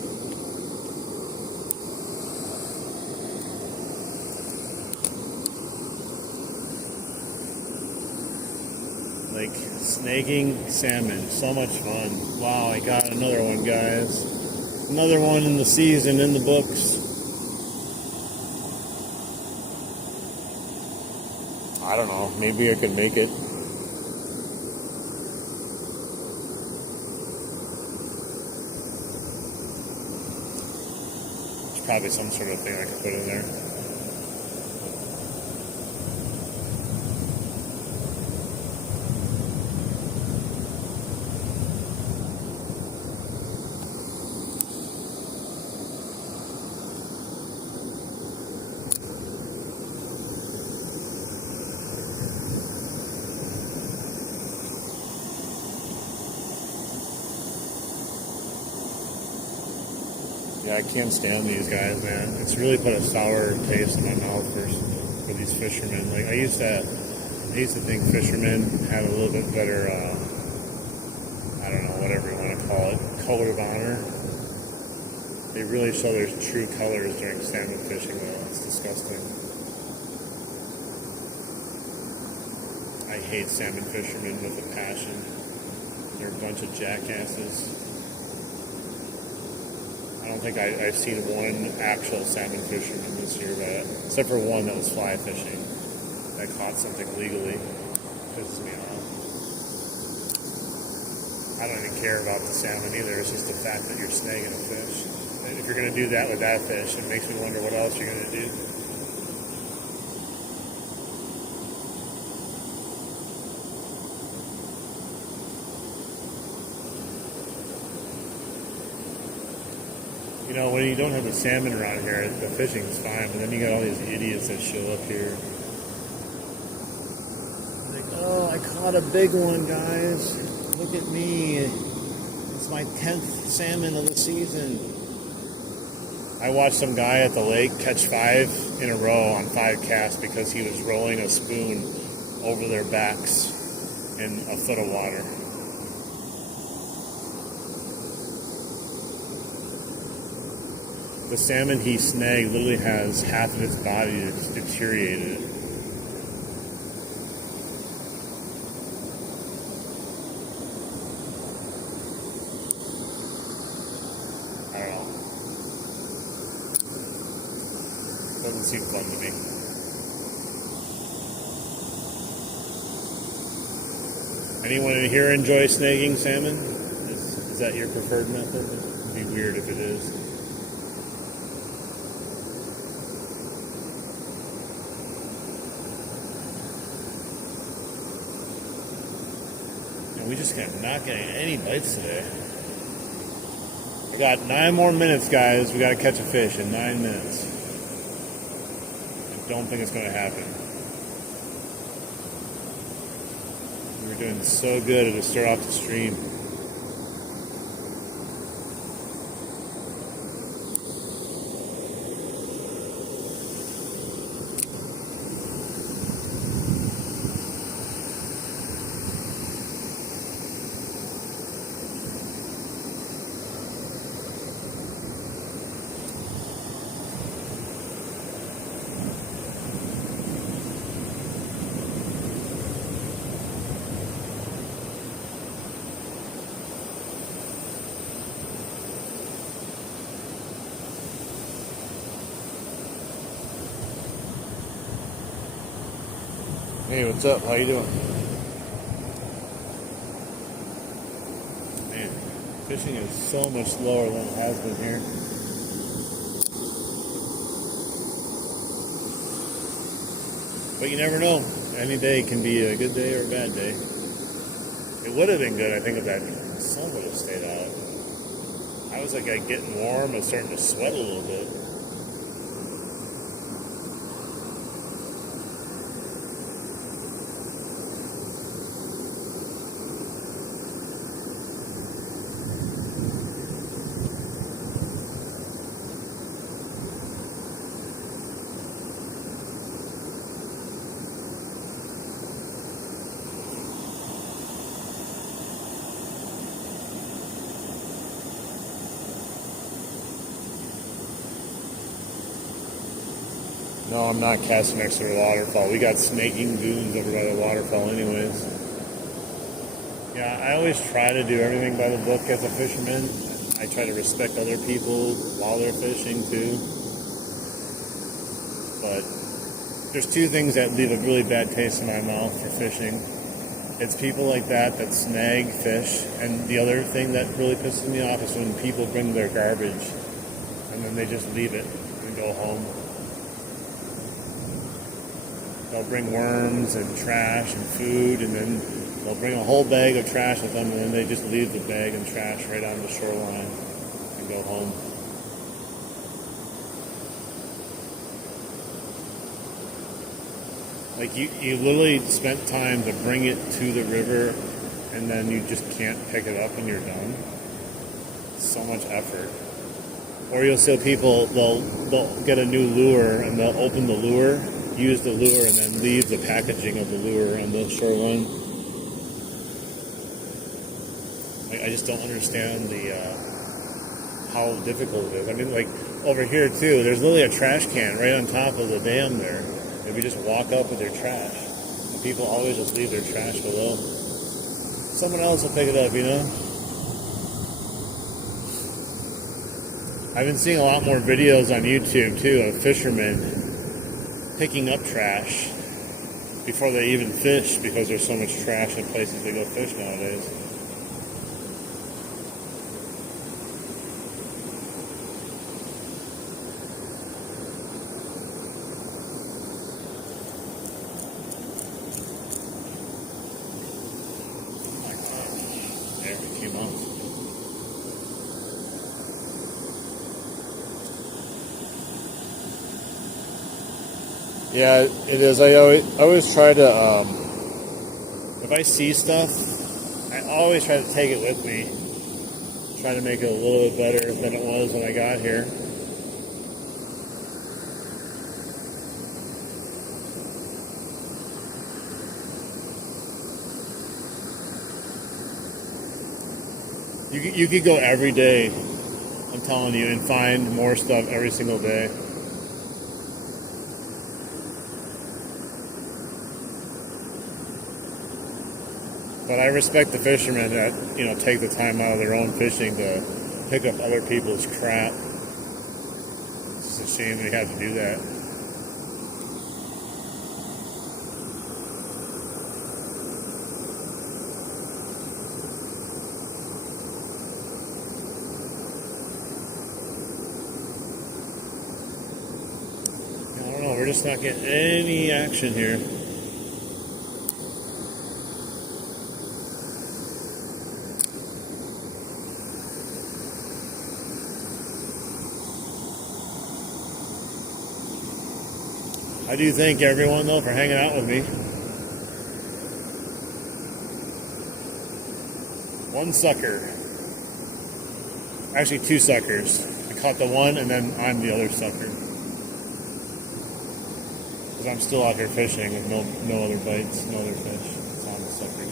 Like, snagging salmon, so much fun. Wow, I got another one, guys. Another one in the season, in the books. I don't know, maybe I could make it. Probably some sort of thing I could put in there. Yeah, I can't stand these guys, man. It's really put a sour taste in my mouth for these fishermen. Like I used to think fishermen had a little bit better, I don't know, whatever you want to call it, code of honor. They really show their true colors during salmon fishing, though. It's disgusting. I hate salmon fishermen with a passion. They're a bunch of jackasses. I don't think I've seen one actual salmon fisherman this year, except for one that was fly fishing that caught something legally. Pisses me off. I don't even care about the salmon either. It's just the fact that you're snagging a fish. And if you're going to do that with that fish, it makes me wonder what else you're going to do. You know, when you don't have the salmon around here, the fishing's fine, but then you got all these idiots that show up here. Like, oh, I caught a big one, guys. Look at me. It's my 10th salmon of the season. I watched some guy at the lake catch 5 in a row on 5 casts because he was rolling a spoon over their backs in a foot of water. The salmon he snagged literally has half of its body that's deteriorated. I don't know. Doesn't seem fun to me. Anyone in here enjoy snagging salmon? Is that your preferred method? It'd be weird if it is. We just got not getting any bites today. We got 9 more minutes, guys. We got to catch a fish in 9 minutes. I don't think it's going to happen. We were doing so good to start off the stream. Hey, what's up? How you doing? Man, fishing is so much slower than it has been here. But you never know. Any day can be a good day or a bad day. It would have been good, I think, if that sun would have stayed out. I was like getting warm. I was starting to sweat a little bit. No, I'm not casting next to the waterfall. We got snaking dunes over by the waterfall anyways. Yeah, I always try to do everything by the book as a fisherman. I try to respect other people while they're fishing too. But there's 2 things that leave a really bad taste in my mouth for fishing. It's people like that snag fish, and the other thing that really pisses me off is when people bring their garbage and then they just leave it and go home. They'll bring worms and trash and food, and then they'll bring a whole bag of trash with them, and then they just leave the bag and trash right on the shoreline and go home. Like, you literally spent time to bring it to the river, and then you just can't pick it up and you're done. So much effort. Or you'll see people, they'll get a new lure, and they'll open the lure, use the lure, and then leave the packaging of the lure on the shoreline. I just don't understand how difficult it is. I mean, like, over here too, there's literally a trash can right on top of the dam there. If you just walk up with your trash, and people always just leave their trash below. Someone else will pick it up, you know? I've been seeing a lot more videos on YouTube too of fishermen picking up trash before they even fish, because there's so much trash in places they go fish nowadays. Every few months. Yeah, it is. I always try to, if I see stuff, I always try to take it with me. Try to make it a little bit better than it was when I got here. You could go every day, I'm telling you, and find more stuff every single day. But I respect the fishermen that, take the time out of their own fishing to pick up other people's crap. It's just a shame they have to do that. I don't know, we're just not getting any action here. I do thank everyone, though, for hanging out with me. One sucker. Actually, two suckers. I caught the one, and then I'm the other sucker. Because I'm still out here fishing with no other bites, no other fish. So I'm the sucker again.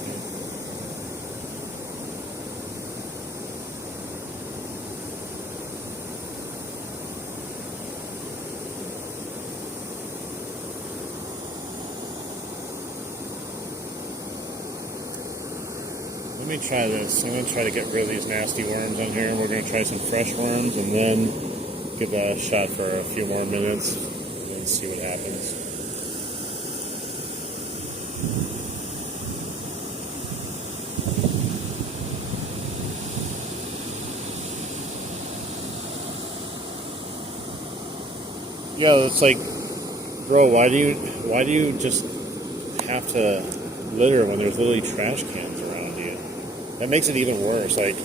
Let me try this. I'm going to try to get rid of these nasty worms on here. We're going to try some fresh worms and then give that a shot for a few more minutes and see what happens. Yeah, it's like, bro, why do you just have to litter when there's literally trash cans around you? That makes it even worse. Like,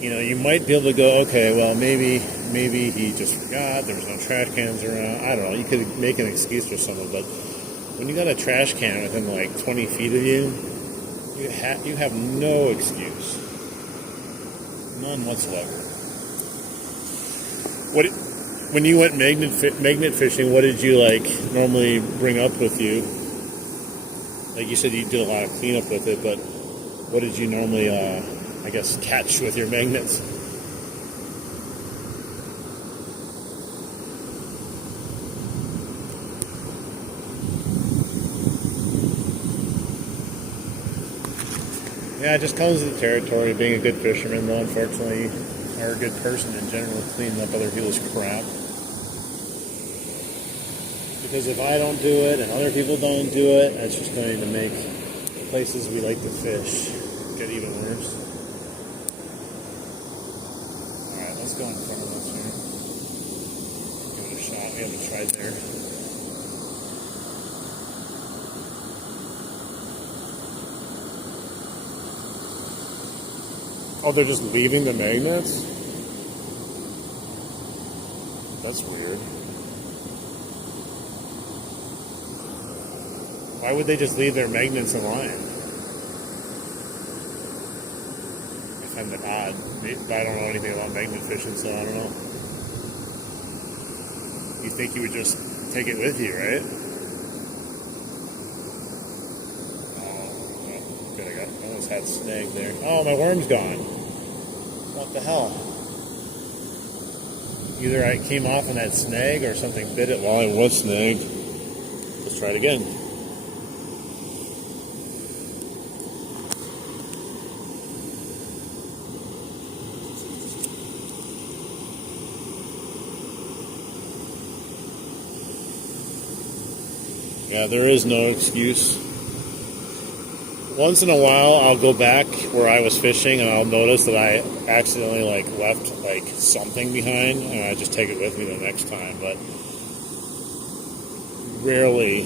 you might be able to go, okay, well, maybe he just forgot, there was no trash cans around. I don't know, you could make an excuse for someone, but when you got a trash can within like 20 feet of you, you have no excuse. None whatsoever. When you went magnet fishing, what did you normally bring up with you? Like you said, you did a lot of cleanup with it, but what did you normally, catch with your magnets? Yeah, it just comes with the territory of being a good fisherman, though, unfortunately, or a good person in general, cleaning up other people's crap. Because if I don't do it and other people don't do it, that's just going to make places we like to fish get even worse. Alright, let's go in front of us here. Give it a shot. We haven't tried there. Oh, they're just leaving the magnets? That's weird. Why would they just leave their magnets in line? I find that odd. I don't know anything about magnet fishing, so I don't know. You think you would just take it with you, right? Oh, good. I almost had snag there. Oh, my worm's gone. What the hell? Either I came off on that snag or something bit it while I was snagged. Let's try it again. Yeah, there is no excuse. Once in a while, I'll go back where I was fishing and I'll notice that I accidentally left something behind, and I just take it with me the next time. But rarely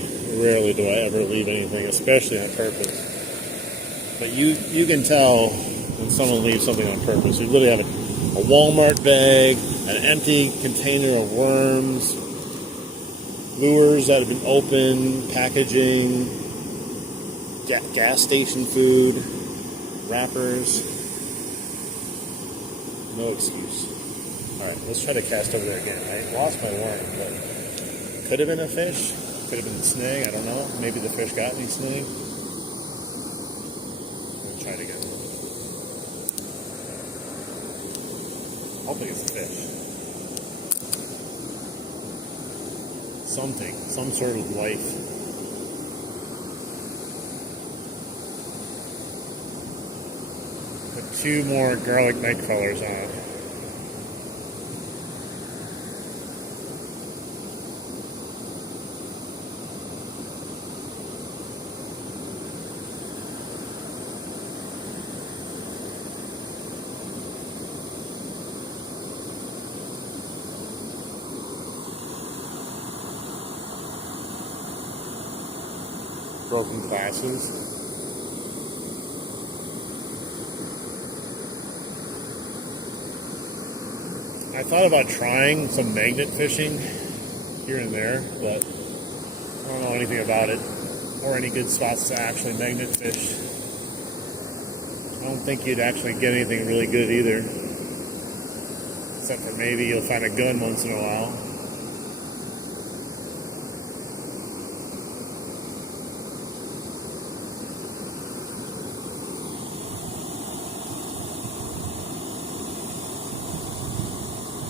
do I ever leave anything, especially on purpose. But you can tell when someone leaves something on purpose. You literally have a Walmart bag, an empty container of worms, lures that have been opened, packaging, gas station food, wrappers. No excuse. Alright, let's try to cast over there again. I lost my worm, but could have been a fish. Could have been a snag. I don't know. Maybe the fish got me snag. Let's try it again. Hopefully it's a fish. Something. Some sort of life. Put 2 more garlic night crawlers on. Broken glasses. I thought about trying some magnet fishing here and there, but I don't know anything about it or any good spots to actually magnet fish. I don't think you'd actually get anything really good either, except for maybe you'll find a gun once in a while.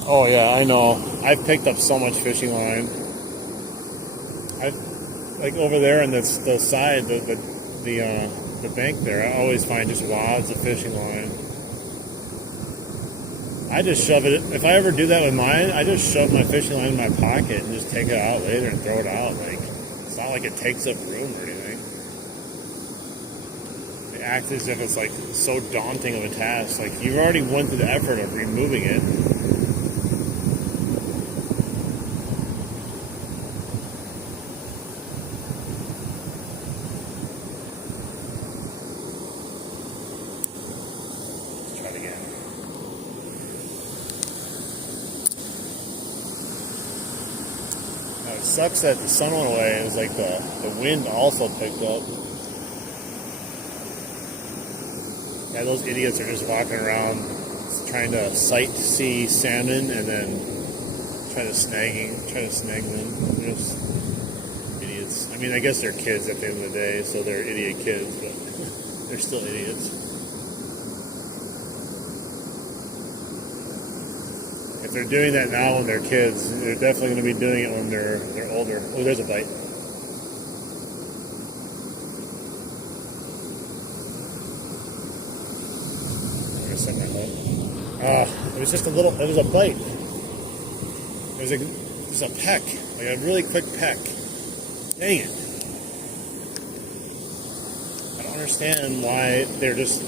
Oh yeah, I know. I've picked up so much fishing line. Like over there on the side, the bank there, I always find just wads of fishing line. I just shove it. If I ever do that with mine, I just shove my fishing line in my pocket and just take it out later and throw it out. Like, it's not like it takes up room or anything. It acts as if it's like so daunting of a task. Like, you already went through the effort of removing it. It sucks that the sun went away and it was like the wind also picked up. Yeah, those idiots are just walking around trying to sight see salmon and then try to snag them. They're just idiots. I mean, I guess they're kids at the end of the day, so they're idiot kids, but they're still idiots. If they're doing that now when they're kids, they're definitely going to be doing it when they're older. Oh, there's a bite. I'm going to set my hook. It was just a little, it was a bite. It was a peck, like a really quick peck. Dang it. I don't understand why they're just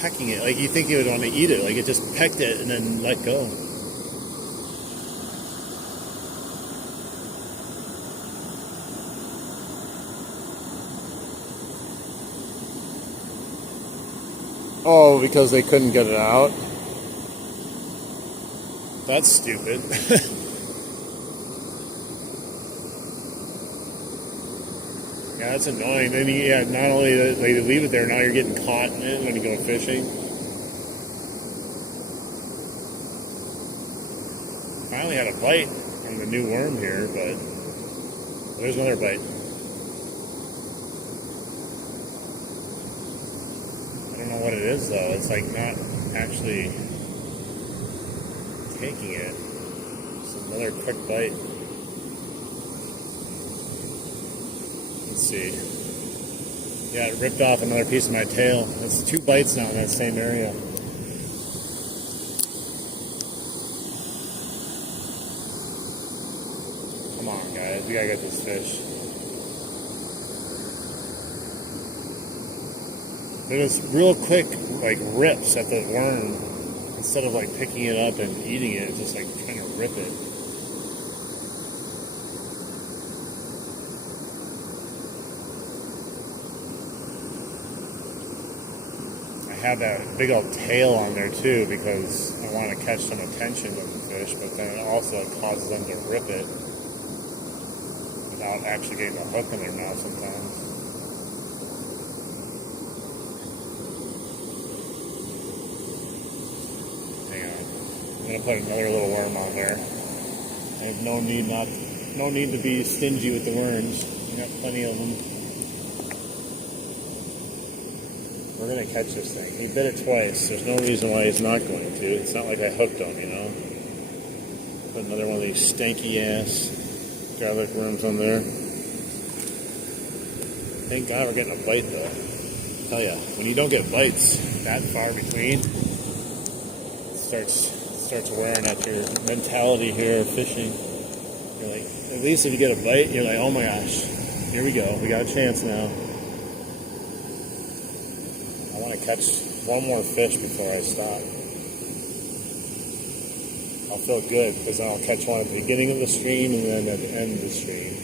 pecking it. Like, you think you would want to eat it. Like, it just pecked it and then let go. Oh, because they couldn't get it out? That's stupid. Yeah, that's annoying. Then not only that you leave it there, now you're getting caught in it when you go fishing. Finally had a bite on the new worm here, but there's another bite. I don't know what it is though. It's like not actually taking it. Just another quick bite. Let's see. Yeah, it ripped off another piece of my tail. It's 2 bites now in that same area. Come on, guys. We gotta get this fish. There's real quick, like, rips at the worm. Instead of, like, picking it up and eating it, it's just, like, trying to rip it. I have that big old tail on there, too, because I want to catch some attention with the fish, but then it also causes them to rip it without actually getting the hook in their mouth sometimes. gonna put another little worm on there. I have no need to be stingy with the worms. I got plenty of them. We're gonna catch this thing. He bit it twice. There's no reason why he's not going to. It's not like I hooked him, you know. Put another one of these stanky ass garlic worms on there. Thank God we're getting a bite though. I tell ya, when you don't get bites that far between, it starts wearing at your mentality here of fishing. You're like, at least if you get a bite, you're like, oh my gosh, here we go. We got a chance now. I want to catch one more fish before I stop. I'll feel good because then I'll catch one at the beginning of the stream and then at the end of the stream.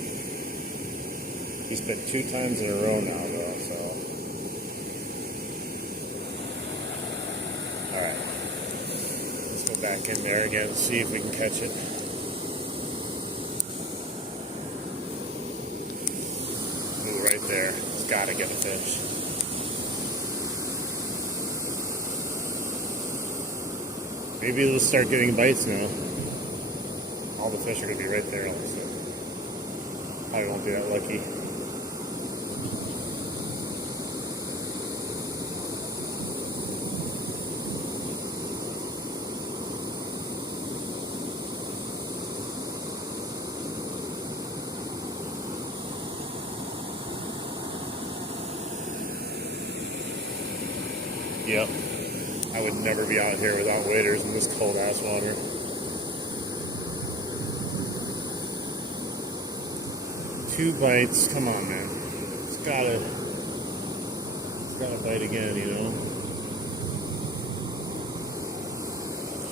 He's been 2 times in a row now though, so. Alright. Let's go back in there again and see if we can catch it. Ooh, right there. It's gotta get a fish. Maybe it'll start getting bites now. All the fish are going to be right there all of a sudden. Probably won't be that lucky. Yep. I would never be out here without waders in this cold ass water. Two bites, come on man. It's gotta bite again, you know.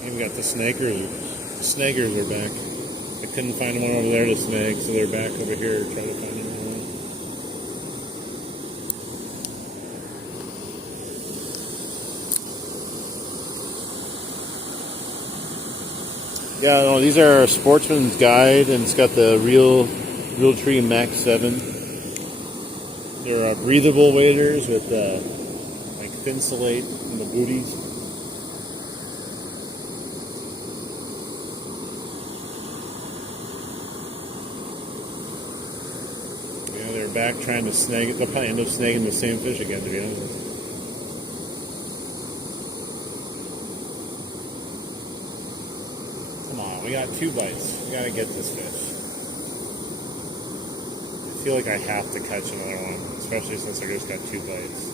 And we got the snakers. The snakers are back. I couldn't find one over there to snag, so they're back over here trying to find another one. Yeah, no, these are Sportsman's Guide, and it's got the Realtree Max 7. They're breathable waders with like Thinsulate in the booties. Yeah, they're back trying to snag it. They'll probably end up snagging the same fish again, to be honest. We got 2 bites. We gotta get this fish. I feel like I have to catch another one, especially since I just got 2 bites.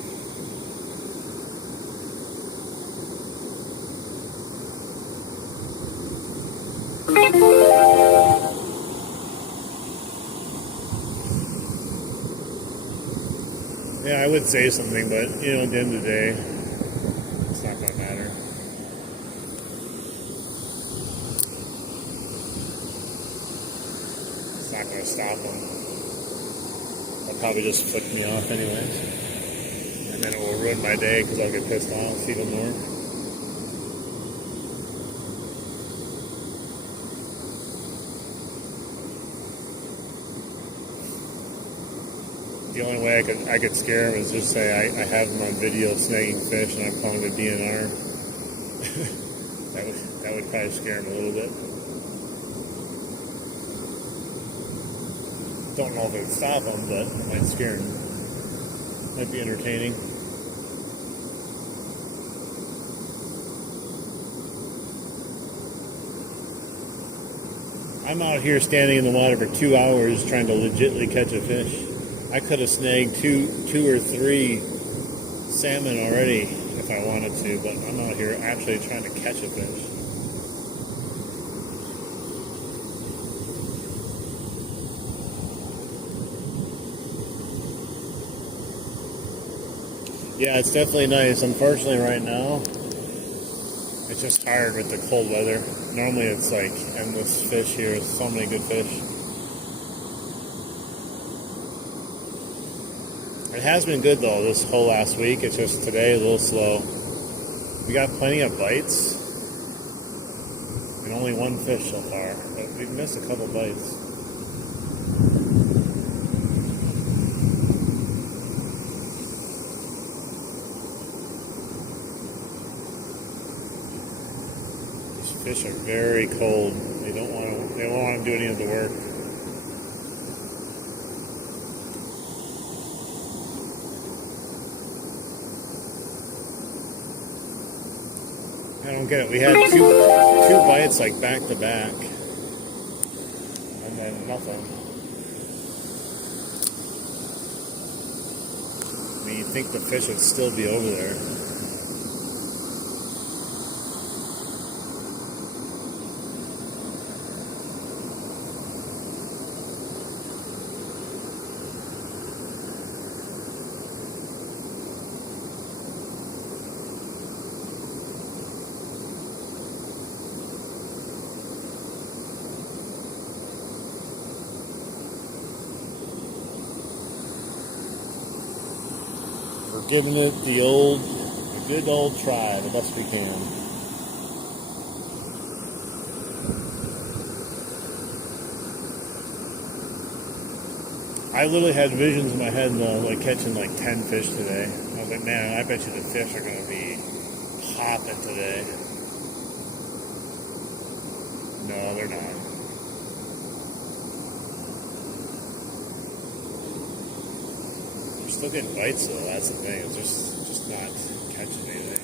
Yeah, I would say something, but you know, at the end of the day, it's not gonna matter. Not going to stop them. They'll probably just flick me off anyways. And then it will ruin my day because I'll get pissed off even more. The only way I could scare him is just say I have him on video snagging fish and I'm calling it DNR. that would probably scare him a little bit. Don't know if it would stop him, but it might scare him. Might be entertaining. I'm out here standing in the water for 2 hours trying to legitimately catch a fish. I could have snagged two or 3 salmon already if I wanted to, but I'm out here actually trying to catch a fish. Yeah, it's definitely nice. Unfortunately, right now, it's just hard with the cold weather. Normally, it's like endless fish here. So many good fish. It has been good, though, this whole last week. It's just today a little slow. We got plenty of bites. And only 1 fish so far. But we've missed a couple bites. Fish are very cold. They don't want to do any of the work. I don't get it. We had two bites like back to back, and then nothing. I mean, you'd think the fish would still be over there. We're giving it the good old try, the best we can. I literally had visions in my head, like catching like 10 fish today. I was like, man, I bet you the fish are going to be popping today. No, they're not. Still getting bites though, that's the thing. It's just not catching anything.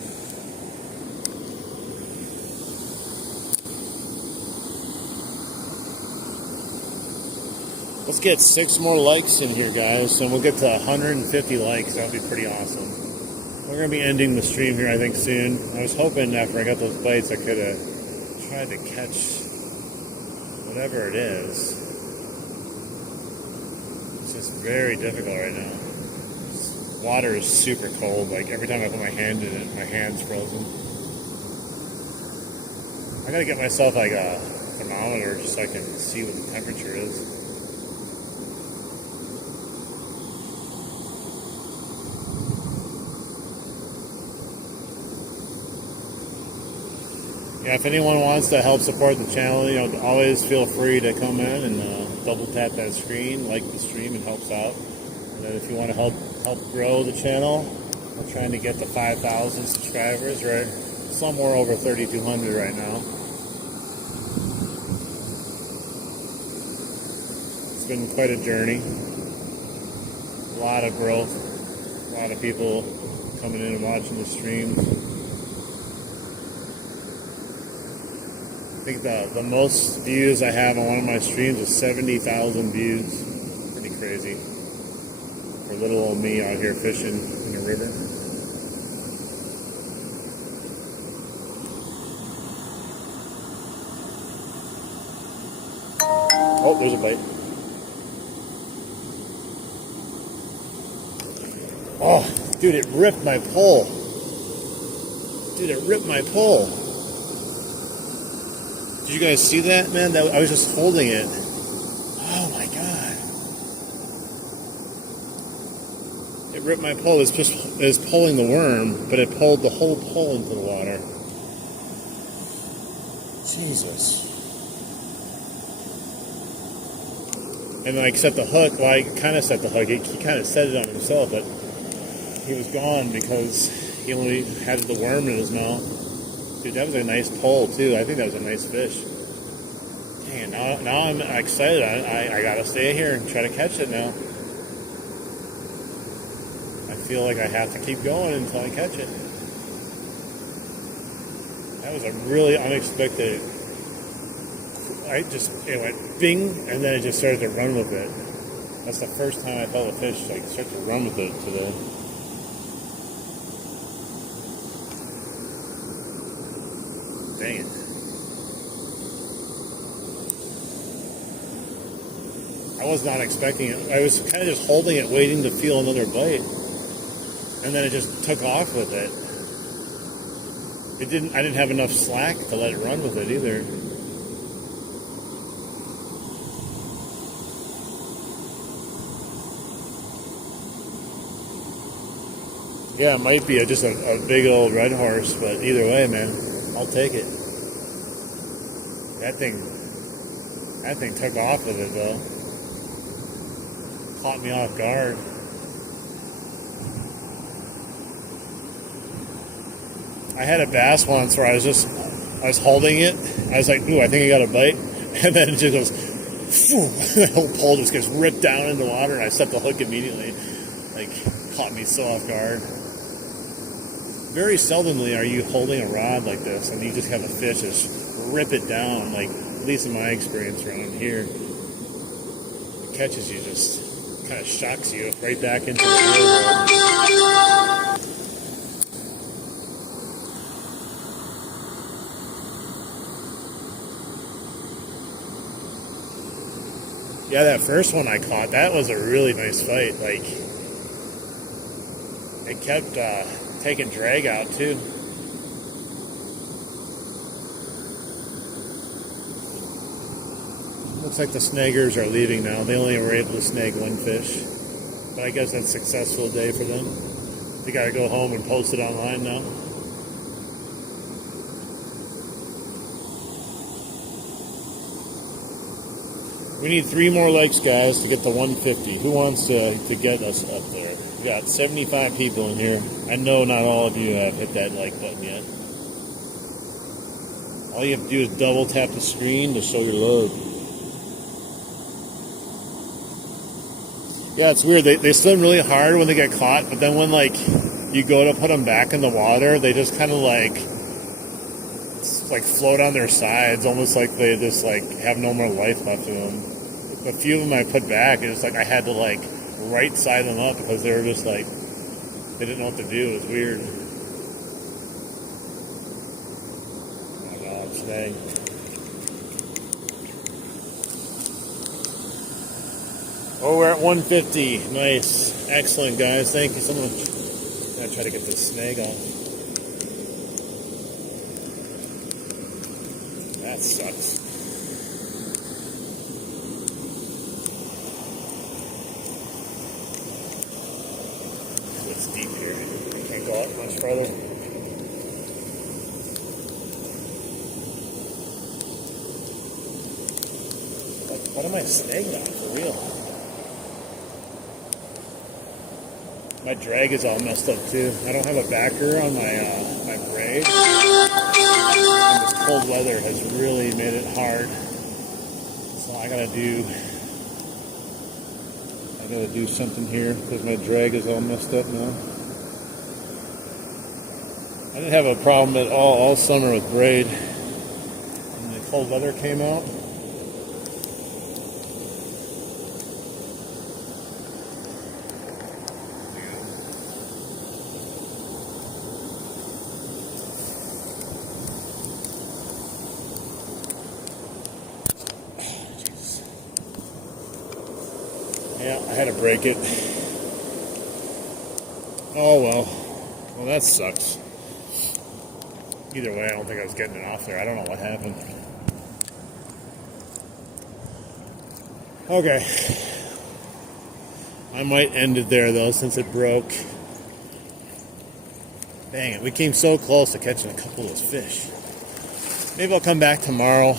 Let's get 6 more likes in here, guys, and we'll get to 150 likes. That'll be pretty awesome. We're gonna be ending the stream here, I think, soon. I was hoping after I got those bites I could have tried to catch whatever it is. It's just very difficult right now. Water is super cold. Like every time I put my hand in it, my hand's frozen. I gotta get myself like a thermometer just so I can see what the temperature is. Yeah, if anyone wants to help support the channel, always feel free to come in and double tap that screen, like the stream, it helps out. And then if you want to help grow the channel, we're trying to get to 5,000 subscribers. We're somewhere over 3,200 right now. It's been quite a journey. A lot of growth. A lot of people coming in and watching the streams. I think the most views I have on one of my streams is 70,000 views. Pretty crazy. For little old me out here fishing in a river. Oh, there's a bite. Oh, dude, it ripped my pole. Dude, it ripped my pole. Did you guys see that, man? I was just holding it. Oh my god. It ripped my pole. It was pulling the worm, but it pulled the whole pole into the water. Jesus. And then I set the hook. Well, I kind of set the hook. He kind of set it on himself, but he was gone because he only had the worm in his mouth. Dude, that was a nice pole, too. I think that was a nice fish. Dang, now I'm excited. I gotta stay here and try to catch it now. I feel like I have to keep going until I catch it. That was a really unexpected... it went bing, and then it just started to run with it. That's the first time I felt a fish start to run with it today. Dang it. I was not expecting it. I was kind of just holding it, waiting to feel another bite. And then it just took off with it. I didn't have enough slack to let it run with it either. Yeah, it might be just a big old red horse, but either way, man, I'll take it. That thing took off with it, though. Caught me off guard. I had a bass once where I was just I was holding it. I was like, ooh, I think I got a bite. And then it just goes, phew, the whole pole just gets ripped down in the water, and I set the hook immediately. Like, caught me so off guard. Very seldomly are you holding a rod like this and you just have a fish just rip it down, like, at least in my experience around here. It catches you, just kind of shocks you right back into the real world. Yeah, that first one I caught, that was a really nice fight. Like, it kept taking drag out too. Looks like the snaggers are leaving now. They only were able to snag one fish, but I guess that's a successful day for them. They gotta go home and post it online now. We need 3 more likes, guys, to get the 150. Who wants to get us up there? We got 75 people in here. I know not all of you have hit that like button yet. All you have to do is double tap the screen to show your love. Yeah, it's weird. They swim really hard when they get caught, but then when, like, you go to put them back in the water, they just kind of like float on their sides, almost like they just like have no more life left in them. A few of them I put back, and it's like I had to like right side them up because they were just like, they didn't know what to do. It was weird. Oh my God, snag. Oh, we're at 150. Nice. Excellent, guys. Thank you so much. I'm going to try to get this snag off. That sucks. It's deep here. I can't go out much further. What am I snagging on for real? My drag is all messed up too. I don't have a backer on my braid. And this cold weather has really made it hard. So I gotta do something here because my drag is all messed up now. I didn't have a problem at all summer with braid. When the cold weather came out, yeah, I had to break it. Oh well. Well, that sucks. Either way, I don't think I was getting it off there. I don't know what happened. Okay. I might end it there though, since it broke. Dang it, we came so close to catching a couple of those fish. Maybe I'll come back tomorrow.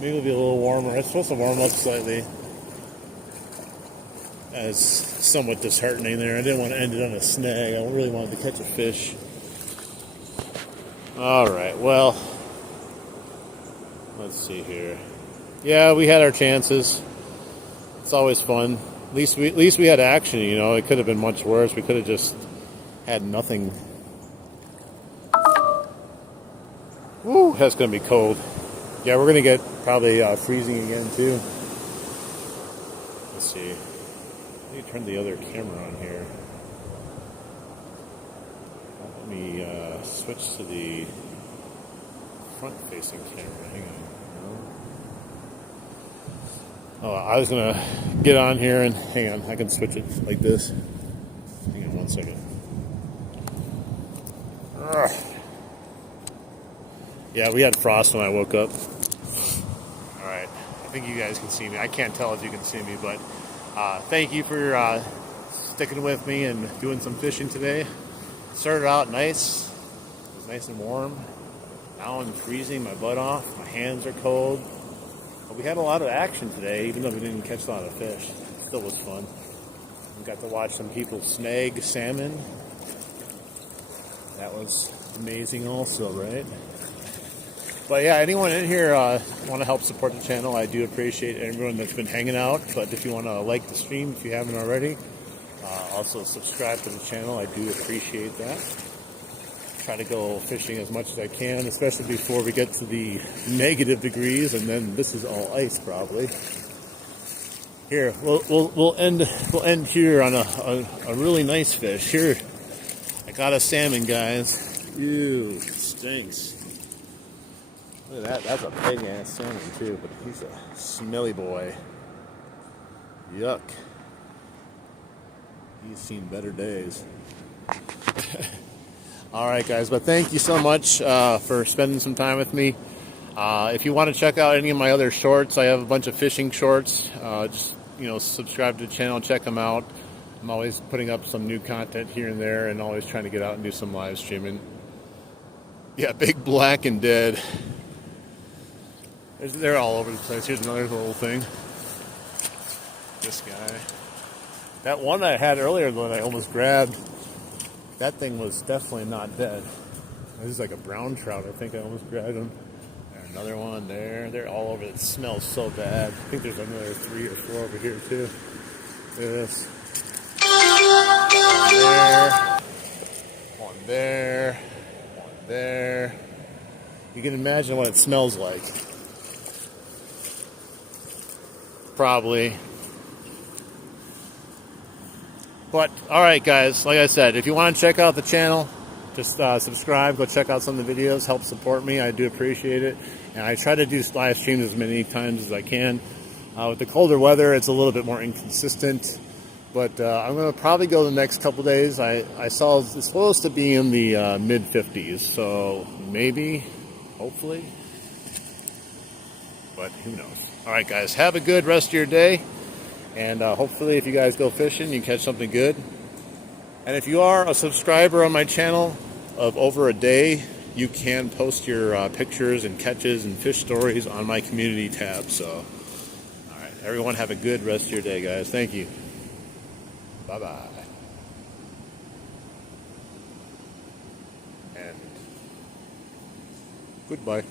Maybe it'll be a little warmer. It's supposed to warm up slightly. That's somewhat disheartening there. I didn't want to end it on a snag. I really wanted to catch a fish. Alright, well, let's see here. Yeah, we had our chances. It's always fun. At least we had action, you know. It could have been much worse. We could have just had nothing. Woo, that's going to be cold. Yeah, we're going to get probably freezing again, too. Let's see. Let me turn the other camera on here. Let me switch to the front-facing camera. Hang on. Oh, I was going to get on here and hang on. I can switch it like this. Hang on 1 second. Ugh. Yeah, we had frost when I woke up. All right. I think you guys can see me. I can't tell if you can see me, but thank you for sticking with me and doing some fishing today. Started out nice. It was nice and warm. Now I'm freezing my butt off. My hands are cold. But we had a lot of action today, even though we didn't catch a lot of fish. It still was fun. We got to watch some people snag salmon. That was amazing also, right? But yeah, anyone in here want to help support the channel, I do appreciate everyone that's been hanging out. But if you want to like the stream, if you haven't already, also subscribe to the channel. I do appreciate that. Try to go fishing as much as I can, especially before we get to the negative degrees, and then this is all ice probably. Here, we'll end here on a really nice fish. Here, I got a salmon, guys. Ew, it stinks. Look at that. That's a big ass salmon too, but he's a smelly boy. Yuck. He's seen better days. All right, guys, but thank you so much for spending some time with me. If you want to check out any of my other shorts, I have a bunch of fishing shorts. Just subscribe to the channel, check them out. I'm always putting up some new content here and there, and always trying to get out and do some live streaming. Yeah, big black and dead. They're all over the place. Here's another little thing. This guy. That one I had earlier that I almost grabbed, that thing was definitely not dead. This is like a brown trout. I think I almost grabbed him. There's another one there. They're all over. It smells so bad. I think there's another 3 or 4 over here too. Look at this. One there. One there. You can imagine what it smells like. Probably. But, alright guys, like I said, if you want to check out the channel, just subscribe, go check out some of the videos, help support me, I do appreciate it. And I try to do live streams as many times as I can. With the colder weather, it's a little bit more inconsistent. But I'm going to probably go the next couple days. I saw it's supposed to be in the mid-50s, so maybe, hopefully. But who knows. Alright guys, have a good rest of your day. And hopefully if you guys go fishing, you catch something good. And if you are a subscriber on my channel of over a day, you can post your pictures and catches and fish stories on my community tab. So, all right, everyone have a good rest of your day, guys. Thank you. Bye-bye. And goodbye.